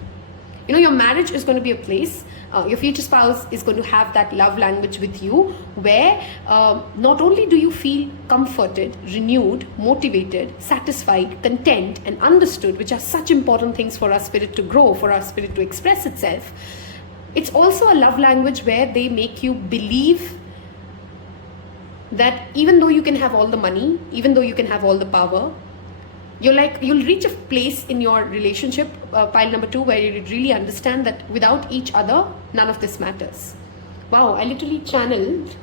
You know, your marriage is going to be a place, your future spouse is going to have that love language with you, where not only do you feel comforted, renewed, motivated, satisfied, content, and understood, which are such important things for our spirit to grow, for our spirit to express itself, it's also a love language where they make you believe that even though you can have all the money, even though you can have all the power, you'll reach a place in your relationship, pile number 2, where you really understand that without each other, none of this matters. Wow, I literally channeled,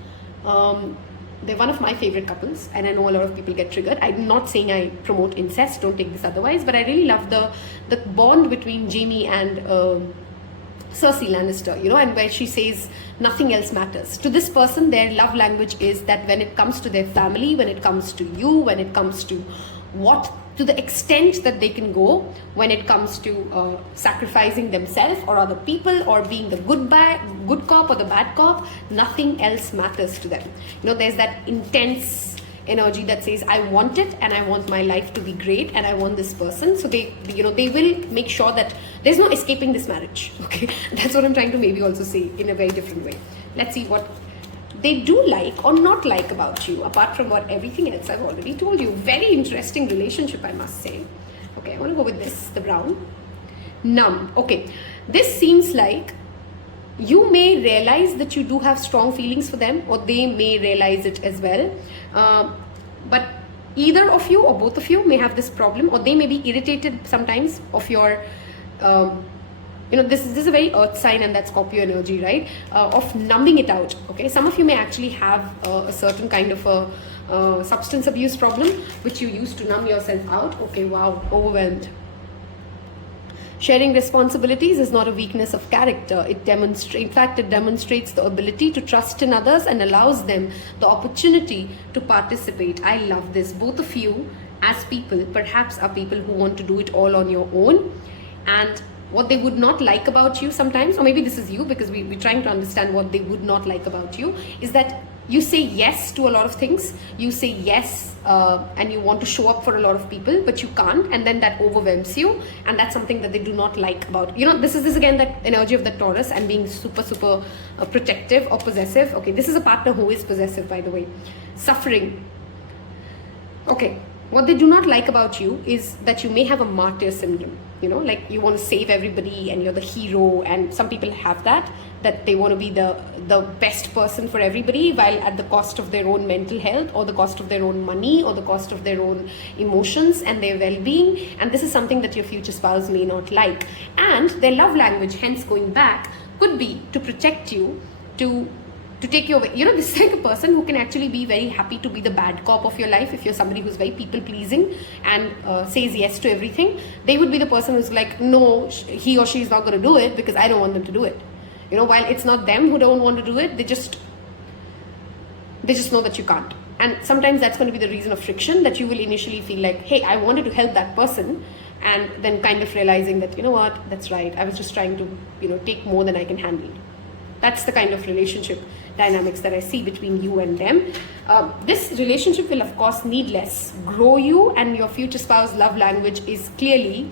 they're one of my favorite couples, and I know a lot of people get triggered. I'm not saying I promote incest, don't take this otherwise, but I really love the bond between Jaime and Cersei Lannister, you know, and where she says nothing else matters. To this person, their love language is that when it comes to their family, when it comes to you, when it comes to to the extent that they can go, when it comes to sacrificing themselves or other people, or being the good cop or the bad cop, nothing else matters to them. You know, there's that intense energy that says, I want it, and I want my life to be great, and I want this person. So they will make sure that there's no escaping this marriage. Okay, that's what I'm trying to maybe also say in a very different way. Let's see what they do like or not like about you, apart from what everything else I've already told you. Very interesting relationship, I must say. Okay, I want to go with this, the brown. Numb. Okay, this seems like you may realize that you do have strong feelings for them, or they may realize it as well. But either of you or both of you may have this problem, or they may be irritated sometimes of your you know, this is a very earth sign, and that's Scorpio energy, right? Of numbing it out. Okay, some of you may actually have a certain kind of a substance abuse problem, which you use to numb yourself out. Okay, wow, overwhelmed. Sharing responsibilities is not a weakness of character. It demonstrates the ability to trust in others and allows them the opportunity to participate. I love this. Both of you, as people, perhaps are people who want to do it all on your own, and what they would not like about you sometimes, or maybe this is you, because we're trying to understand what they would not like about you, is that you say yes to a lot of things. You say yes and you want to show up for a lot of people, but you can't, and then that overwhelms you, and that's something that they do not like about, you know, this is again that energy of the Taurus and being super protective or possessive. Okay, this is a partner who is possessive, by the way. Suffering. Okay, what they do not like about you is that you may have a martyr syndrome. You know, like you want to save everybody and you're the hero, and some people have that they want to be the best person for everybody, while at the cost of their own mental health, or the cost of their own money, or the cost of their own emotions and their well-being. And this is something that your future spouse may not like. And their love language, hence going back, could be to protect you, to take you away. You know, this is like a person who can actually be very happy to be the bad cop of your life. If you're somebody who's very people pleasing and says yes to everything, they would be the person who's like, no, he or she is not going to do it because I don't want them to do it. You know, while it's not them who don't want to do it, they just know that you can't. And sometimes that's going to be the reason of friction, that you will initially feel like, hey, I wanted to help that person, and then kind of realizing that, you know what, that's right, I was just trying to, take more than I can handle. That's the kind of relationship dynamics that I see between you and them. This relationship will of course need less grow you, and your future spouse love language is clearly,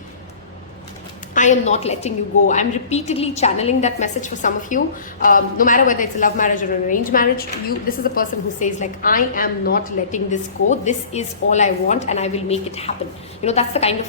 I am not letting you go. I'm repeatedly channeling that message for some of you. No matter whether it's a love marriage or an arranged marriage, this is a person who says like, I am not letting this go. This is all I want and I will make it happen. That's the kind of,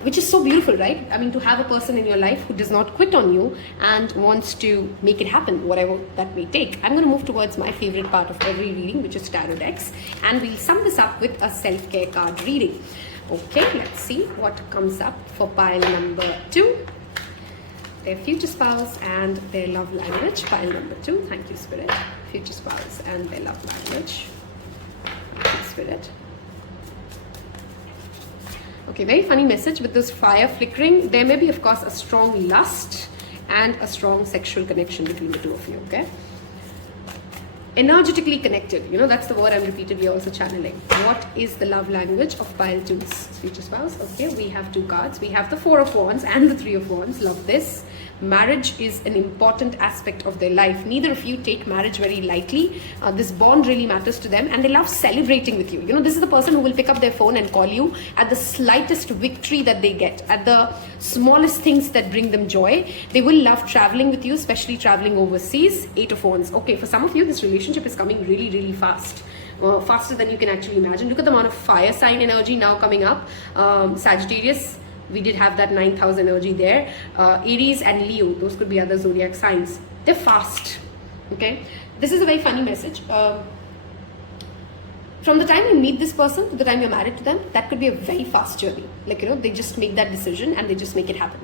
which is so beautiful, right? I mean, to have a person in your life who does not quit on you and wants to make it happen, whatever that may take. I'm going to move towards my favorite part of every reading, which is tarot decks. And we'll sum this up with a self-care card reading. Okay, let's see what comes up for pile number 2. Their future spouse and their love language. Pile number 2. Thank you, Spirit. Future spouse and their love language. Thank you, Spirit. Okay, very funny message with this fire flickering. There may be, of course, a strong lust and a strong sexual connection between the two of you, okay? Energetically connected, that's the word I'm repeatedly also channeling. What is the love language of pile 2's future spouse? Okay, we have 2 cards. We have the 4 of Wands and the 3 of Wands. Love this. Marriage is an important aspect of their life. Neither of you take marriage very lightly. This bond really matters to them, and they love celebrating with you. This is the person who will pick up their phone and call you at the slightest victory that they get, at the smallest things that bring them joy. They will love traveling with you, especially traveling overseas. 8 of Wands. Okay, for some of you, this relationship is coming really, really fast. Faster than you can actually imagine. Look at the amount of fire sign energy now coming up. Sagittarius, we did have that 9th house energy there. Aries and Leo, those could be other zodiac signs. They're fast. Okay, this is a very funny message. From the time you meet this person to the time you're married to them, that could be a very fast journey. Like, they just make that decision and they just make it happen.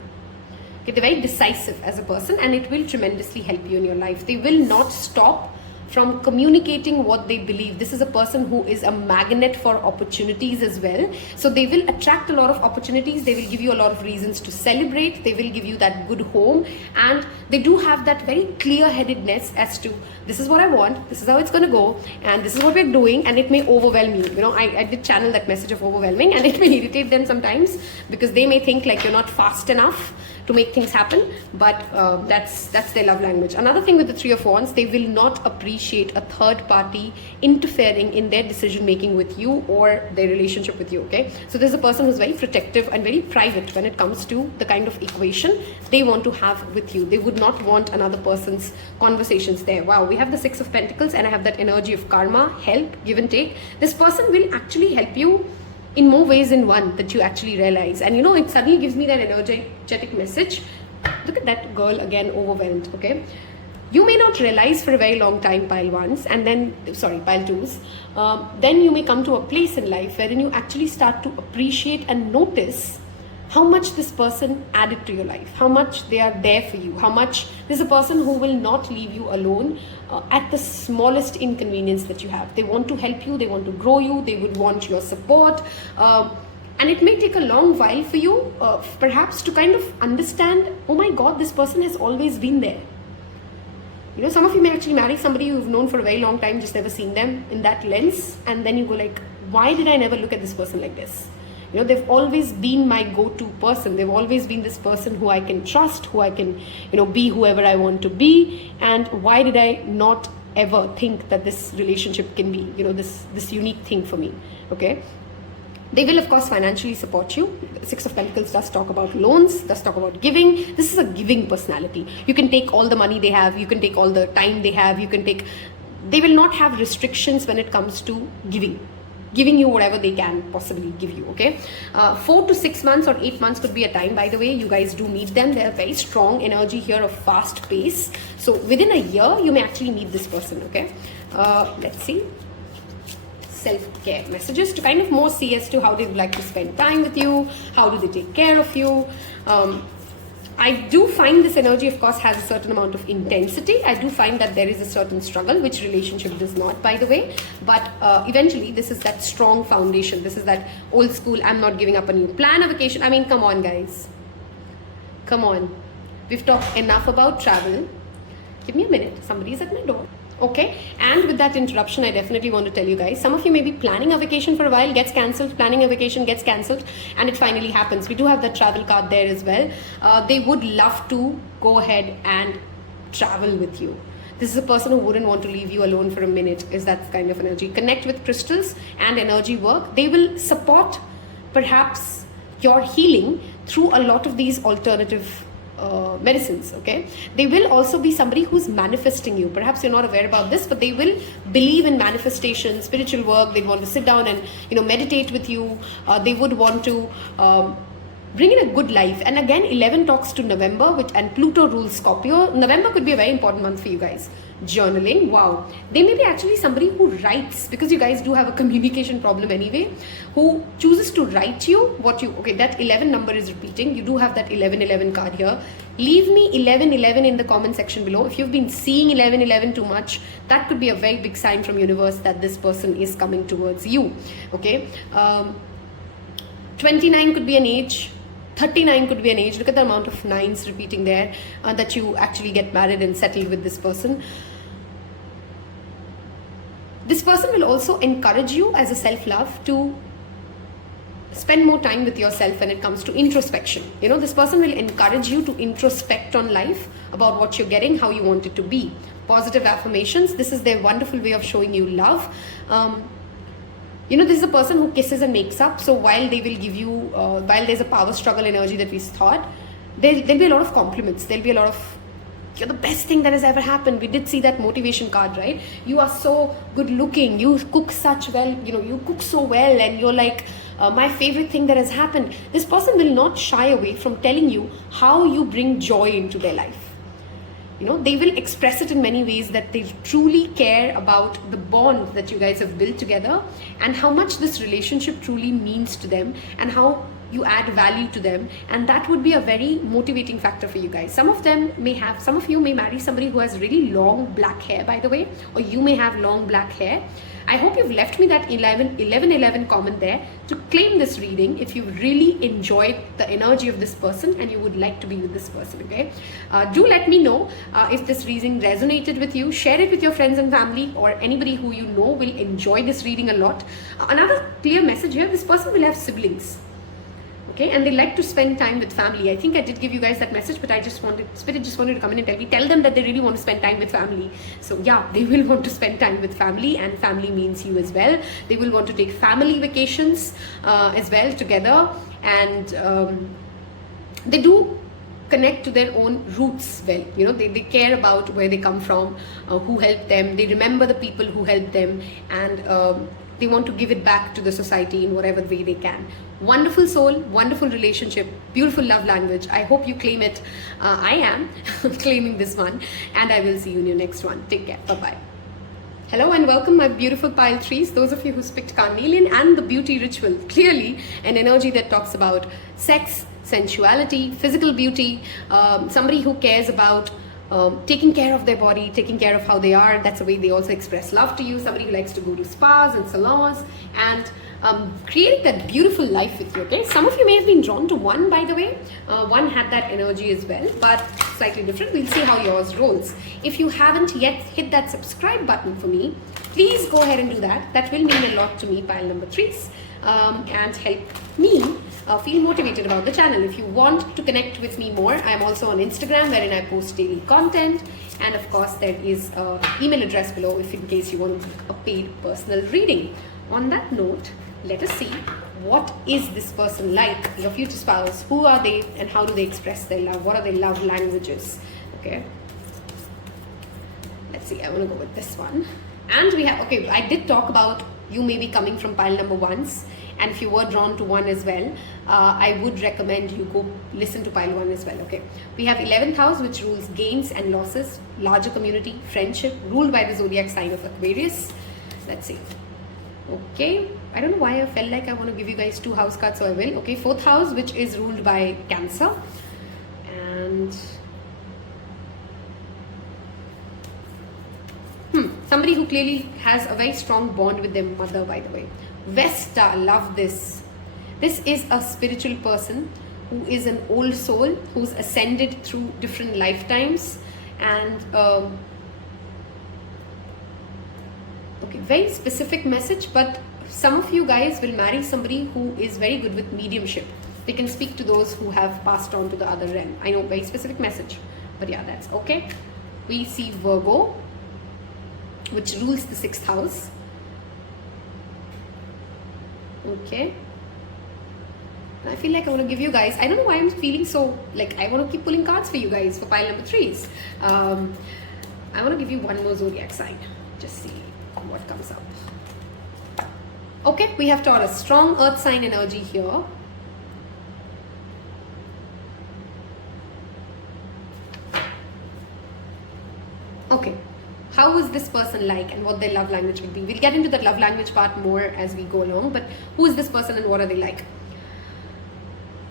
Okay, they're very decisive as a person, and it will tremendously help you in your life. They will not stop from communicating what they believe. This is a person who is a magnet for opportunities as well. So they will attract a lot of opportunities. They will give you a lot of reasons to celebrate. They will give you that good home. And they do have that very clear-headedness as to, this is what I want, this is how it's going to go, and this is what we're doing, and it may overwhelm you. I did channel that message of overwhelming, and it may irritate them sometimes because they may think like you're not fast enough to make things happen, but that's their love language. Another thing with the 3 of Wands, they will not appreciate a third party interfering in their decision making with you or their relationship with you, okay? So there's a person who's very protective and very private when it comes to the kind of equation they want to have with you. They would not want another person's conversations there. Wow, we have the 6 of Pentacles, and I have that energy of karma, help, give and take. This person will actually help you in more ways than one that you actually realize. And it suddenly gives me that energetic message. Look at that girl again, overwhelmed, okay? You may not realize for a very long time, pile 1s, and then, pile 2s. Then you may come to a place in life wherein you actually start to appreciate and notice how much this person added to your life, how much they are there for you, how much there's a person who will not leave you alone at the smallest inconvenience that you have. They want to help you, they want to grow you, they would want your support. And it may take a long while for you, perhaps, to kind of understand, oh my God, this person has always been there. Some of you may actually marry somebody you've known for a very long time, just never seen them in that lens. And then you go like, why did I never look at this person like this? They've always been my go-to person. They've always been this person who I can trust, who I can, be whoever I want to be. And why did I not ever think that this relationship can be, this unique thing for me, okay? They will, of course, financially support you. 6 of Pentacles does talk about loans, does talk about giving. This is a giving personality. You can take all the money they have, you can take all the time they have, they will not have restrictions when it comes to giving you whatever they can possibly give you, okay? 4 to 6 months or 8 months could be a time, by the way. You guys do meet them. They have very strong energy here of fast pace. So within a year, you may actually meet this person, okay? Let's see. Self-care messages to kind of more see as to how they would like to spend time with you, how do they take care of you. I do find this energy, of course, has a certain amount of intensity. I do find that there is a certain struggle, which relationship does not, by the way. But eventually, this is that strong foundation. This is that old school, I'm not giving up on you. Plan a vacation. I mean, come on, guys. Come on. We've talked enough about travel. Give me a minute. Somebody's at my door. Okay, and with that interruption, I definitely want to tell you guys, some of you may be planning a vacation for a while, gets cancelled, planning a vacation gets cancelled, and it finally happens. We do have that travel card there as well. They would love to go ahead and travel with you. This is a person who wouldn't want to leave you alone for a minute, is that kind of energy. Connect with crystals and energy work. They will support perhaps your healing through a lot of these alternative medicines. Okay, they will also be somebody who's manifesting you. Perhaps you're not aware about this, but they will believe in manifestation, spiritual work. They want to sit down and meditate with you. They would want to bring in a good life. And again, 11 talks to November, and Pluto rules Scorpio. November could be a very important month for you guys. Journaling, wow. They may be actually somebody who writes, because you guys do have a communication problem anyway, who chooses to write you what you, okay, that 11 number is repeating. You do have that 1111 card here. Leave me 1111 in the comment section below. If you've been seeing 1111 too much, that could be a very big sign from universe that this person is coming towards you. Okay, 29 could be an age. 39 could be an age. Look at the amount of nines repeating there, that you actually get married and settled with this person. This person will also encourage you as a self-love to spend more time with yourself when it comes to introspection. This person will encourage you to introspect on life, about what you're getting, how you want it to be. Positive affirmations. This is their wonderful way of showing you love. This is a person who kisses and makes up. So while they will give you, while there's a power struggle energy that we thought, there'll be a lot of compliments. There'll be a lot of, you're the best thing that has ever happened. We did see that motivation card, right? You are so good looking. You cook such well, you cook so well. And you're like, my favorite thing that has happened. This person will not shy away from telling you how you bring joy into their life. They will express it in many ways, that they truly care about the bond that you guys have built together, and how much this relationship truly means to them, and how you add value to them. And that would be a very motivating factor for you guys. Some of you may marry somebody who has really long black hair, by the way, or you may have long black hair. I hope you've left me that 1111 comment there to claim this reading if you really enjoyed the energy of this person and you would like to be with this person. Okay, do let me know if this reading resonated with you. Share it with your friends and family, or anybody who you know will enjoy this reading a lot. Another clear message here: this person will have siblings. Okay, and they like to spend time with family. I think I did give you guys that message, but Spirit just wanted to come in and tell them that they really want to spend time with family. So yeah, they will want to spend time with family, and family means you as well. They will want to take family vacations as well together, and they do connect to their own roots well. They care about where they come from, who helped them. They remember the people who helped them, and they want to give it back to the society in whatever way they can. Wonderful soul, wonderful relationship, beautiful love language. I hope you claim it. I am claiming this one, and I will see you in your next one. Take care. Bye-bye. Hello and welcome, my beautiful pile trees. Those of you who picked Carnelian and the beauty ritual. Clearly an energy that talks about sex, sensuality, physical beauty, somebody who cares about taking care of their body, taking care of how they are. That's the way they also express love to you. Somebody who likes to go to spas and salons and creating that beautiful life with you. Okay, some of you may have been drawn to one, by the way. One had that energy as well, but slightly different. We'll see how yours rolls. If you haven't yet hit that subscribe button for me, please go ahead and do that. That will mean a lot to me, pile number threes, and help me feel motivated about the channel. If you want to connect with me more, I'm also on Instagram, wherein I post daily content, and of course there is an email address below if in case you want a paid personal reading. On that note, let us see, what is this person like, your future spouse? Who are they and how do they express their love? What are their love languages? Okay, let's see. I want to go with this one. And we have, okay, I did talk about you may be coming from pile number ones, and if you were drawn to one as well, I would recommend you go listen to pile one as well. Okay, we have 11th house, which rules gains and losses, larger community, friendship, ruled by the zodiac sign of Aquarius. Let's see. Okay, I don't know why I felt like I want to give you guys 2 house cards, so I will. Okay, 4th house, which is ruled by Cancer, and somebody who clearly has a very strong bond with their mother, by the way. Vesta, love this. This is a spiritual person who is an old soul who's ascended through different lifetimes, and Okay, very specific message, but some of you guys will marry somebody who is very good with mediumship. They can speak to those who have passed on to the other realm. I know, very specific message, but yeah, that's okay. We see Virgo, which rules the 6th house. Okay. I feel like I want to give you guys, I don't know why I'm feeling so, like I want to keep pulling cards for you guys for pile number 3s. I want to give you one more zodiac sign. Just see what comes up. Okay, we have Taurus, strong earth sign energy here. Okay, how is this person like and what their love language will be? We'll get into the love language part more as we go along, but who is this person and what are they like?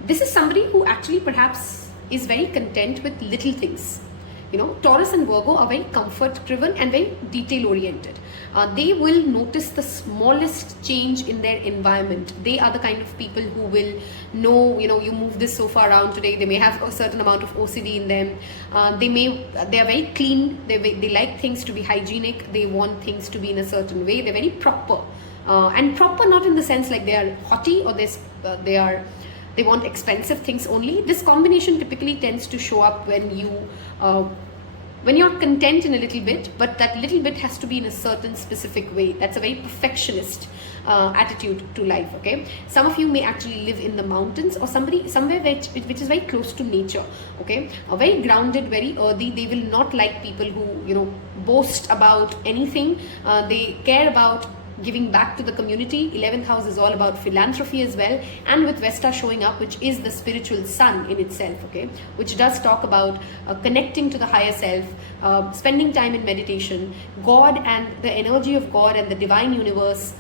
This is somebody who actually perhaps is very content with little things. You know, Taurus and Virgo are very comfort driven and very detail oriented. They will notice the smallest change in their environment. They are the kind of people who will know, you know, you move this sofa around today. They may have a certain amount of OCD in them. They are very clean. They like things to be hygienic. They want things to be in a certain way. They're very proper. And proper not in the sense like they are haughty or they want expensive things only. This combination typically tends to show up when you're content in a little bit, but that little bit has to be in a certain specific way. That's a very perfectionist attitude to life. Okay, some of you may actually live in the mountains or somewhere which is very close to nature. Okay, very grounded, very earthy. They will not like people who, you know, boast about anything. They care about giving back to the community. 11th house is all about philanthropy as well, and with Vesta showing up, which is the spiritual sun in itself, okay, which does talk about connecting to the higher self, spending time in meditation, God and the energy of God and the divine universe.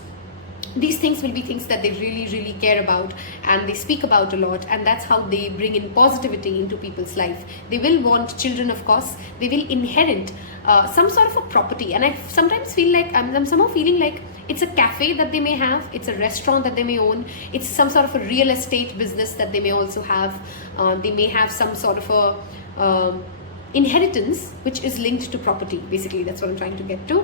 These things will be things that they really, really care about and they speak about a lot, and that's how they bring in positivity into people's life. They will want children, of course. They will inherit some sort of a property, and I sometimes feel like I'm somehow feeling like it's a cafe that they may have, it's a restaurant that they may own, it's some sort of a real estate business that they may also have. They may have some sort of a inheritance which is linked to property. Basically, that's what I'm trying to get to.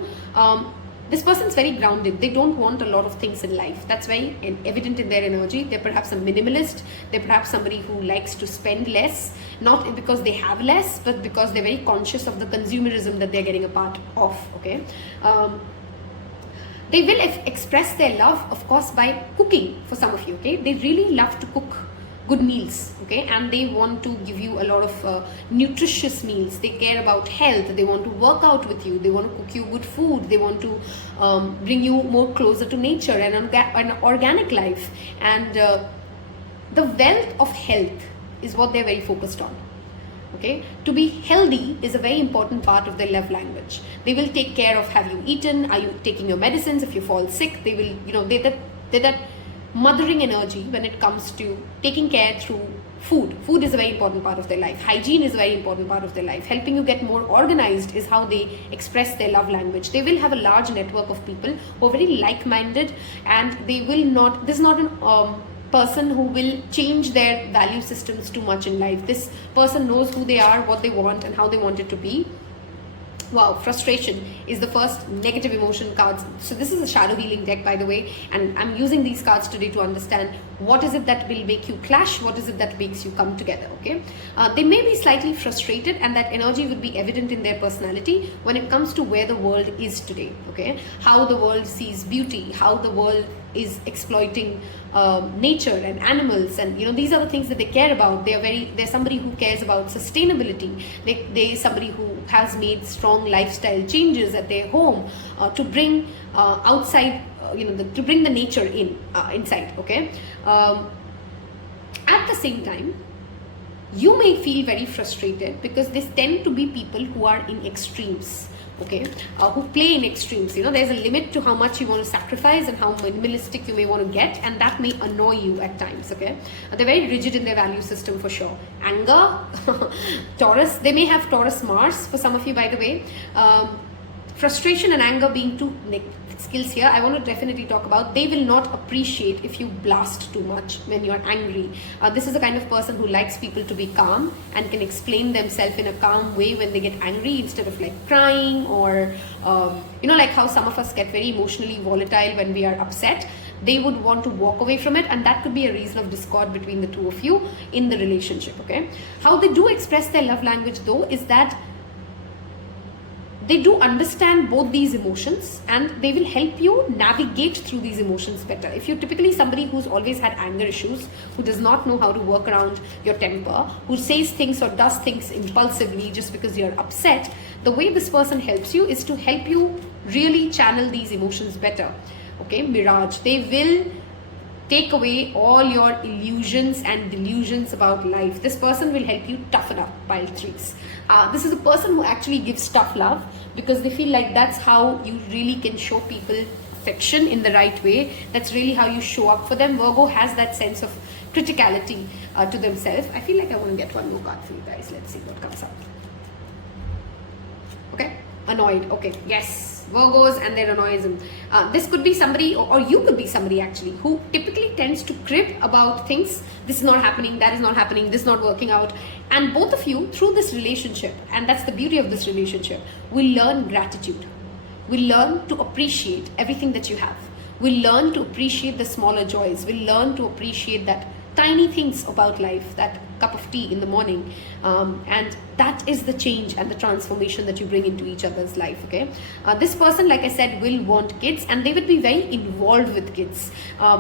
This person's very grounded. They don't want a lot of things in life. That's very evident in their energy. They're perhaps a minimalist. They're perhaps somebody who likes to spend less, not because they have less, but because they're very conscious of the consumerism that they're getting a part of. Okay. They will express their love, of course, by cooking for some of you. Okay. They really love to cook good meals, okay, and they want to give you a lot of nutritious meals. They care about health. They want to work out with you. They want to cook you good food. They want to bring you more closer to nature and an organic life. And the wealth of health is what they're very focused on. Okay, to be healthy is a very important part of their love language. They will take care of, have you eaten? Are you taking your medicines? If you fall sick, they will, you know, they're that mothering energy when it comes to taking care through food. Food is a very important part of their life. Hygiene is a very important part of their life. Helping you get more organized is how they express their love language. They will have a large network of people who are very like-minded, and they will not, this is not an person who will change their value systems too much in life. This person knows who they are, what they want, and how they want it to be. Wow, frustration is the first negative emotion cards. So this is a shadow healing deck, by the way, and I'm using these cards today to understand what is it that will make you clash, what is it that makes you come together, okay? They may be slightly frustrated, and that energy would be evident in their personality when it comes to where the world is today, okay? How the world sees beauty, how the world is exploiting nature and animals, and you know, these are the things that they care about. They're somebody who cares about sustainability. They're somebody who has made strong lifestyle changes at their home to bring outside, to bring the nature inside, okay? At the same time, you may feel very frustrated because they tend to be people who are in extremes, okay, who play in extremes. You know, there's a limit to how much you want to sacrifice and how minimalistic you may want to get, and that may annoy you at times, okay? They're very rigid in their value system for sure. Anger, Taurus, they may have Taurus Mars for some of you, by the way. Frustration and anger being two skills here, I want to definitely talk about. They will not appreciate if you blast too much when you're angry. This is the kind of person who likes people to be calm and can explain themselves in a calm way when they get angry, instead of like crying or, like how some of us get very emotionally volatile when we are upset. They would want to walk away from it, and that could be a reason of discord between the two of you in the relationship, okay? How they do express their love language though is that they do understand both these emotions, and they will help you navigate through these emotions better. If you're typically somebody who's always had anger issues, who does not know how to work around your temper, who says things or does things impulsively just because you're upset, the way this person helps you is to help you really channel these emotions better. Okay, Mirage, they will take away all your illusions and delusions about life. This person will help you toughen up, pile 3s. This is a person who actually gives tough love, because they feel like that's how you really can show people affection in the right way. That's really how you show up for them. Virgo has that sense of criticality to themselves. I feel like I want to get one more card for you guys. Let's see what comes up. Okay, annoyed. Okay, yes. Virgos and their annoyism. This could be somebody, or you could be somebody actually, who typically tends to crib about things. This is not happening, that is not happening, this is not working out. And both of you, through this relationship, and that's the beauty of this relationship, will learn gratitude. Will learn to appreciate everything that you have. Will learn to appreciate the smaller joys. Will learn to appreciate that tiny things about life, that cup of tea in the morning, and that is the change and the transformation that you bring into each other's life. Okay, this person, like I said, will want kids, and they would be very involved with kids.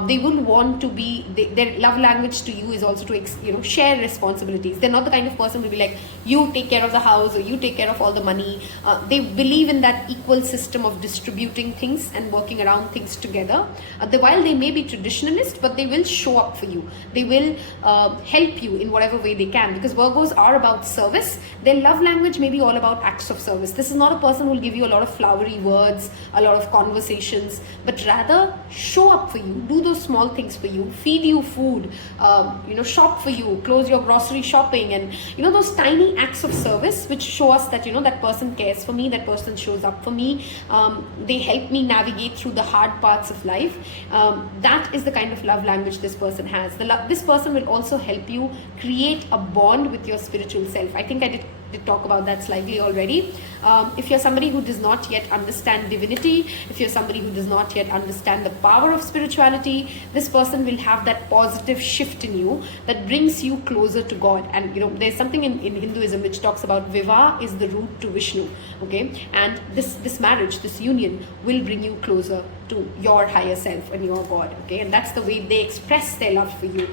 They will want to be, their love language to you is also to share responsibilities. They're not the kind of person who will be like, you take care of the house or you take care of all the money. They believe in that equal system of distributing things and working around things together. While they may be traditionalist, but they will show up for you. They will help you in whatever way they can, because Virgos are about service. Their love language may be all about acts of service. This is not a person who will give you a lot of flowery words, a lot of conversations, but rather show up for you, do those small things for you, feed you food, shop for you, close your grocery shopping, and those tiny acts of service which show us that that person cares for me, that person shows up for me. They help me navigate through the hard parts of life. That is the kind of love language this person has. This person will also help you create a bond with your spiritual self. I think I did talk about that slightly already. If you're somebody who does not yet understand divinity, if you're somebody who does not yet understand the power of spirituality, this person will have that positive shift in you that brings you closer to God. And there's something in Hinduism which talks about Vivaha is the route to Vishnu. Okay, and this marriage, this union will bring you closer to your higher self and your God. Okay, and that's the way they express their love for you.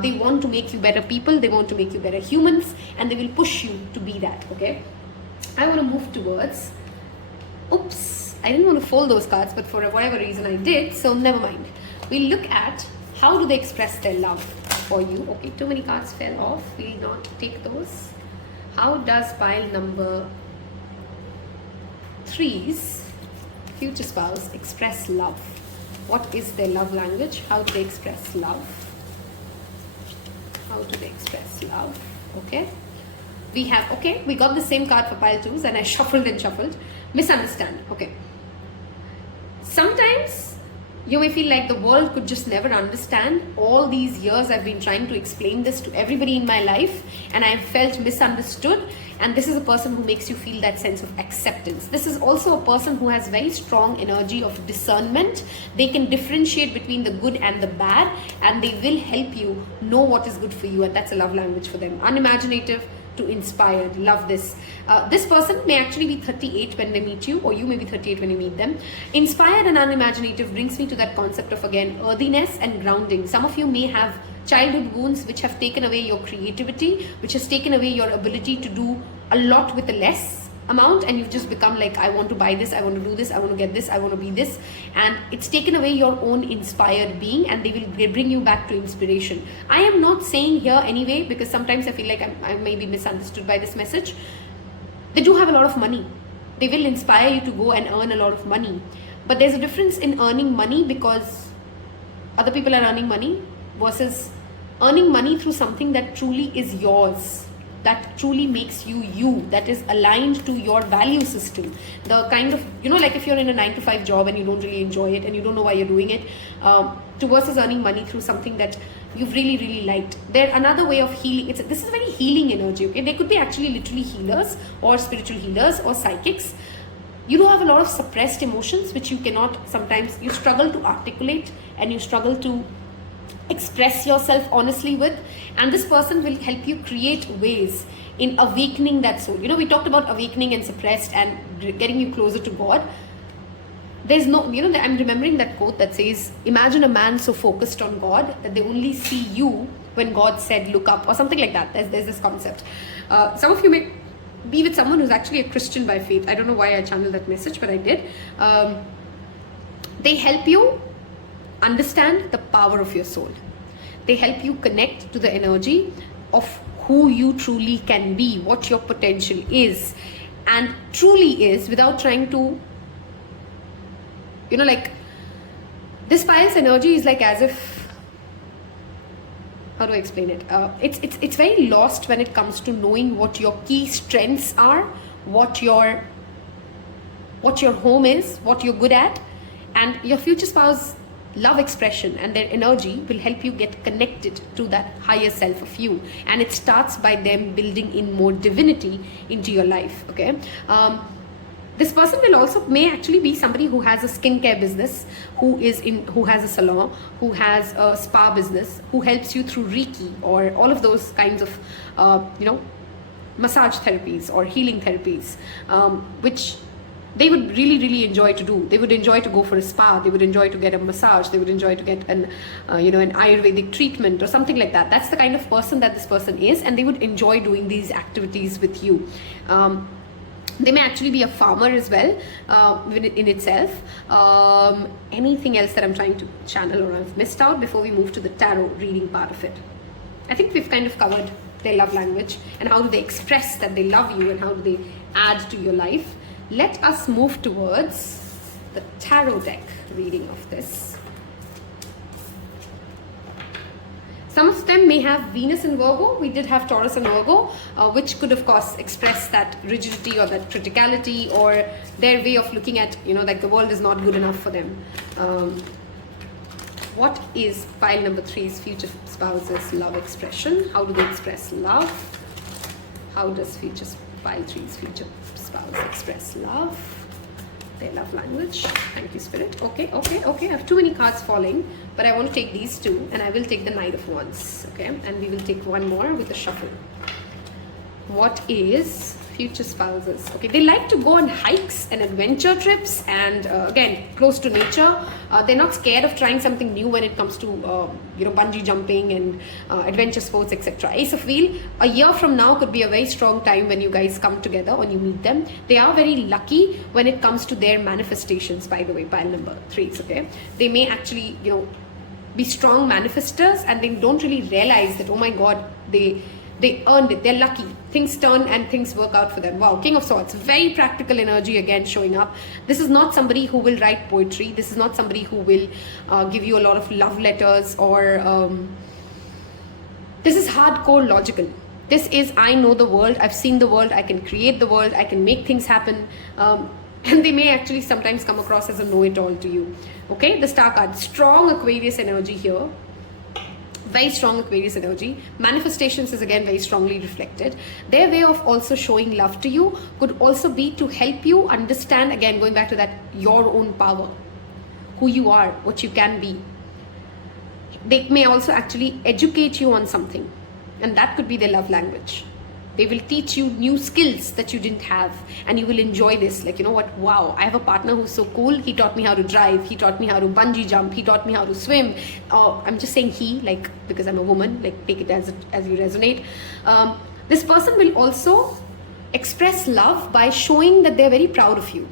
They want to make you better people, they want to make you better humans, and they will push you to be that. Okay, I want to move towards, oops, I didn't want to fold those cards, but for whatever reason I did, so never mind. We'll look at how do they express their love for you. Okay, too many cards fell off, we'll not take those. How does pile number 3's future spouse express love? What is their love language? How do they express love? How do they express love? Okay, we got the same card for pile 2's, and I shuffled and shuffled. Misunderstand. Okay, sometimes you may feel like the world could just never understand. All these years I've been trying to explain this to everybody in my life, and I've felt misunderstood. And this is a person who makes you feel that sense of acceptance. This is also a person who has very strong energy of discernment. They can differentiate between the good and the bad, and they will help you know what is good for you, and that's a love language for them. Unimaginative to inspired. Love this. This person may actually be 38 when they meet you, or you may be 38 when you meet them. Inspired and unimaginative brings me to that concept of, again, earthiness and grounding. Some of you may have childhood wounds which have taken away your creativity, which has taken away your ability to do a lot with a less amount, and you've just become like, I want to buy this, I want to do this, I want to get this, I want to be this, and it's taken away your own inspired being, and they will bring you back to inspiration. I am not saying here anyway, because sometimes I feel like I may be misunderstood by this message. They do have a lot of money. They will inspire you to go and earn a lot of money, but there's a difference in earning money because other people are earning money versus earning money through something that truly is yours. that truly makes you you, that is aligned to your value system. The kind of, like if you're in a 9 to 5 job and you don't really enjoy it and you don't know why you're doing it, to versus earning money through something that you've really, really liked. Another way of healing, this is very healing energy, okay? They could be actually literally healers or spiritual healers or psychics. You do have a lot of suppressed emotions which you cannot, sometimes you struggle to articulate and you struggle to express yourself honestly with, and this person will help you create ways in awakening that soul. We talked about awakening and suppressed and getting you closer to God. There's no, I'm remembering that quote that says, imagine a man so focused on God that they only see you when God said look up, or something like that. There's this concept. Some of you may be with someone who's actually a Christian by faith. I don't know why I channeled that message, but I did. They help you understand the power of your soul. They help you connect to the energy of who you truly can be, what your potential is and truly is, without trying to, like this pious energy is like as if, how do I explain it? It's very lost when it comes to knowing what your key strengths are, what your home is, what you're good at, and your future spouse love expression and their energy will help you get connected to that higher self of you, and it starts by them building in more divinity into your life. Okay, this person may actually be somebody who has a skincare business, who has a salon, who has a spa business, who helps you through Reiki or all of those kinds of massage therapies or healing therapies, which they would really, really enjoy to do. They would enjoy to go for a spa. They would enjoy to get a massage. They would enjoy to get an Ayurvedic treatment or something like that. That's the kind of person that this person is, and they would enjoy doing these activities with you. They may actually be a farmer as well in itself. Anything else that I'm trying to channel or I've missed out before we move to the tarot reading part of it? I think we've kind of covered their love language and how do they express that they love you and how do they add to your life. Let us move towards the tarot deck reading of this. Some of them may have Venus in Virgo. We did have Taurus and Virgo, which could of course express that rigidity or that criticality or their way of looking at, like the world is not good enough for them. What is pile number 3's future spouse's love expression? How do they express love? How does pile 3's future spouse express love? Their love language. Thank you, Spirit. Okay. I have too many cards falling, but I want to take these two, and I will take the Knight of Wands. Okay, and we will take one more with a shuffle. What is future spouses? Okay, they like to go on hikes and adventure trips, and again, close to nature. They're not scared of trying something new when it comes to bungee jumping and adventure sports, etc. Ace of Wheel. A year from now could be a very strong time when you guys come together, when you meet them. They are very lucky when it comes to their manifestations, by the way, pile number 3s. Okay, they may actually be strong manifestors, and they don't really realize that, oh my God, they earned it. They're lucky. Things turn and things work out for them. Wow, King of Swords. Very practical energy again showing up. This is not somebody who will write poetry. This is not somebody who will give you a lot of love letters or... this is hardcore logical. This is, I know the world. I've seen the world. I can create the world. I can make things happen. And they may actually sometimes come across as a know-it-all to you. Okay, the Star card. Strong Aquarius energy here. Very strong Aquarius energy. Manifestations is again very strongly reflected. Their way of also showing love to you could also be to help you understand, again going back to that, your own power, who you are, what you can be. They may also actually educate you on something, and that could be their love language. They will teach you new skills that you didn't have, and you will enjoy this. Like, you know what? Wow, I have a partner who's so cool. He taught me how to drive. He taught me how to bungee jump. He taught me how to swim. I'm just saying he, like, because I'm a woman, like, take it as you resonate. This person will also express love by showing that they're very proud of you.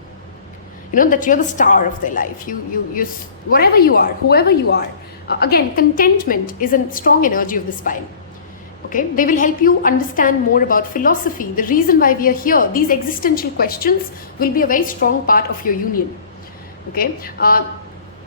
That you're the star of their life. You whatever you are, whoever you are. Again, contentment is a strong energy of this pile. Okay, they will help you understand more about philosophy, the reason why we are here. These existential questions will be a very strong part of your union. Okay,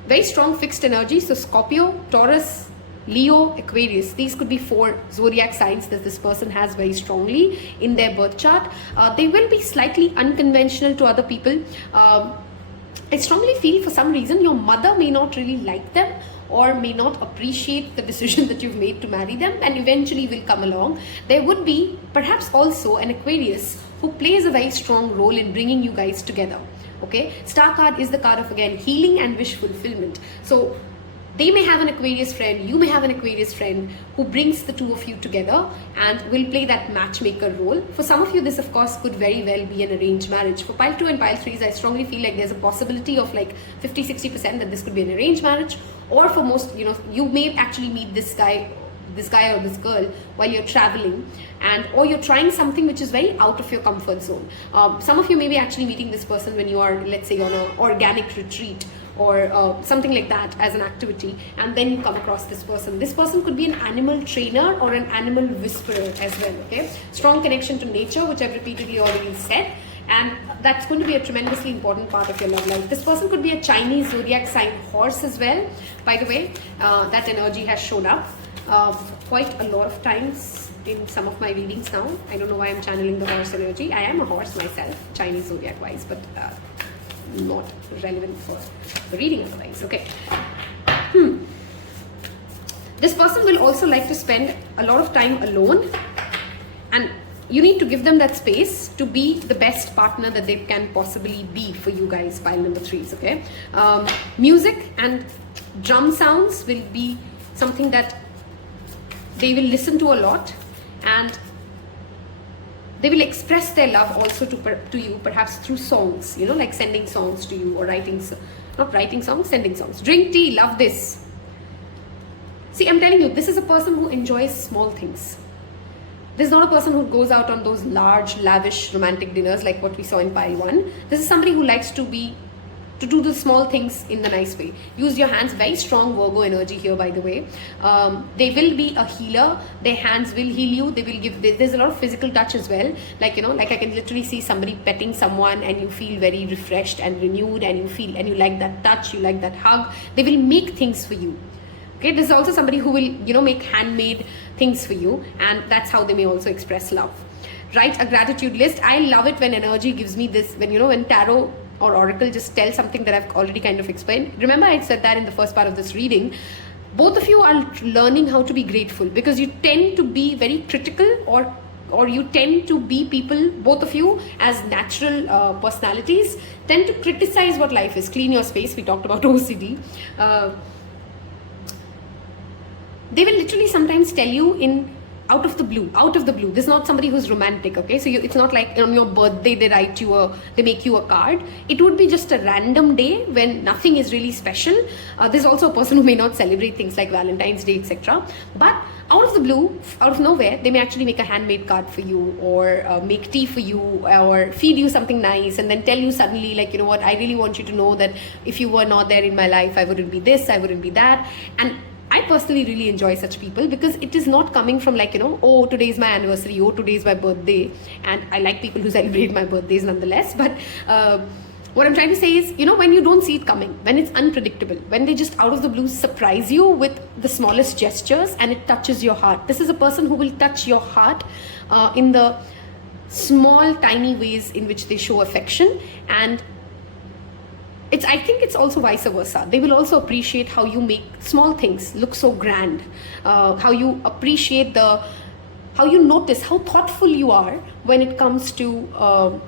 very strong fixed energy. So Scorpio, Taurus, Leo, Aquarius. These could be 4 zodiac signs that this person has very strongly in their birth chart. They will be slightly unconventional to other people. I strongly feel for some reason your mother may not really like them, or may not appreciate the decision that you've made to marry them, and eventually will come along. There would be perhaps also an Aquarius who plays a very strong role in bringing you guys together. Okay, Star card is the card of, again, healing and wish fulfillment. So they may have an Aquarius friend, you may have an Aquarius friend who brings the two of you together and will play that matchmaker role. For some of you, this of course could very well be an arranged marriage. For pile 2 and pile 3s, I strongly feel like there's a possibility of like 50-60% that this could be an arranged marriage. Or for most, you may actually meet this guy or this girl while you're traveling, or you're trying something which is very out of your comfort zone. Some of you may be actually meeting this person when you are, let's say, on an organic retreat or something like that as an activity, and then you come across this person. This person could be an animal trainer or an animal whisperer as well. Okay, strong connection to nature, which I've repeatedly already said, and that's going to be a tremendously important part of your love life. This person could be a Chinese zodiac sign horse as well, by the way. That energy has shown up quite a lot of times in some of my readings now. I don't know why I'm channeling the horse energy. I am a horse myself, Chinese zodiac wise, but not relevant for the reading otherwise. Okay. This person will also like to spend a lot of time alone, and you need to give them that space to be the best partner that they can possibly be for you guys, pile number 3s. Okay. Music and drum sounds will be something that they will listen to a lot, and they will express their love also to you, perhaps through songs, like sending songs to you, or sending songs. Drink tea, love this. See, I'm telling you, this is a person who enjoys small things. This is not a person who goes out on those large, lavish, romantic dinners like what we saw in pile 1. This is somebody who likes to do the small things in the nice way. Use your hands. Very strong Virgo energy here, by the way. They will be a healer. Their hands will heal you. They will give, there's a lot of physical touch as well. Like I can literally see somebody petting someone and you feel very refreshed and renewed, and you like that touch, you like that hug. They will make things for you. Okay, this is also somebody who will, make handmade things for you, and that's how they may also express love. Write a gratitude list. I love it when energy gives me this, when tarot or oracle just tell something that I've already kind of explained. Remember, I said that in the first part of this reading. Both of you are learning how to be grateful, because you tend to be very critical, or you tend to be people, both of you as natural personalities, tend to criticize what life is. Clean your space. We talked about OCD. They will literally sometimes tell you out of the blue. This is not somebody who's romantic, okay? So it's not like on your birthday they make you a card. It would be just a random day when nothing is really special. There's also a person who may not celebrate things like Valentine's Day, etc. But out of the blue, out of nowhere, they may actually make a handmade card for you, or make tea for you, or feed you something nice, and then tell you suddenly, like, you know what, I really want you to know that if you were not there in my life, I wouldn't be this, I wouldn't be that. And I personally really enjoy such people, because it is not coming from like, oh, today is my anniversary, oh, today is my birthday. And I like people who celebrate my birthdays nonetheless. But what I'm trying to say is, when you don't see it coming, when it's unpredictable, when they just out of the blue surprise you with the smallest gestures and it touches your heart. This is a person who will touch your heart in the small, tiny ways in which they show affection. And I think it's also vice versa. They will also appreciate how you make small things look so grand, how you appreciate how you notice how thoughtful you are when it comes to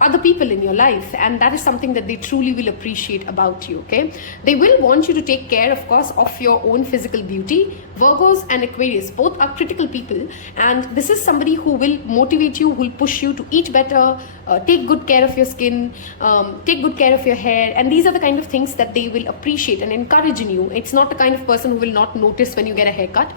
other people in your life, and that is something that they truly will appreciate about you. Okay, they will want you to take care, of course, of your own physical beauty. Virgos and Aquarius both are critical people, and this is somebody who will motivate you, who will push you to eat better, take good care of your skin, take good care of your hair, and these are the kind of things that they will appreciate and encourage in you. It's not the kind of person who will not notice when you get a haircut.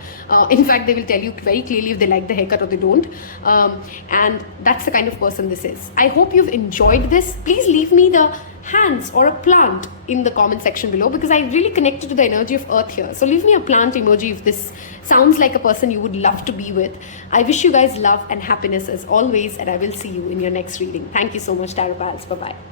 In fact, they will tell you very clearly if they like the haircut or they don't, and that's the kind of person this is. I hope you've enjoyed this. Please leave me the hands or a plant in the comment section below, because I really connected to the energy of earth here. So leave me a plant emoji if this sounds like a person you would love to be with. I wish you guys love and happiness as always, and I will see you in your next reading. Thank you so much, Tarot Pals. Bye-bye.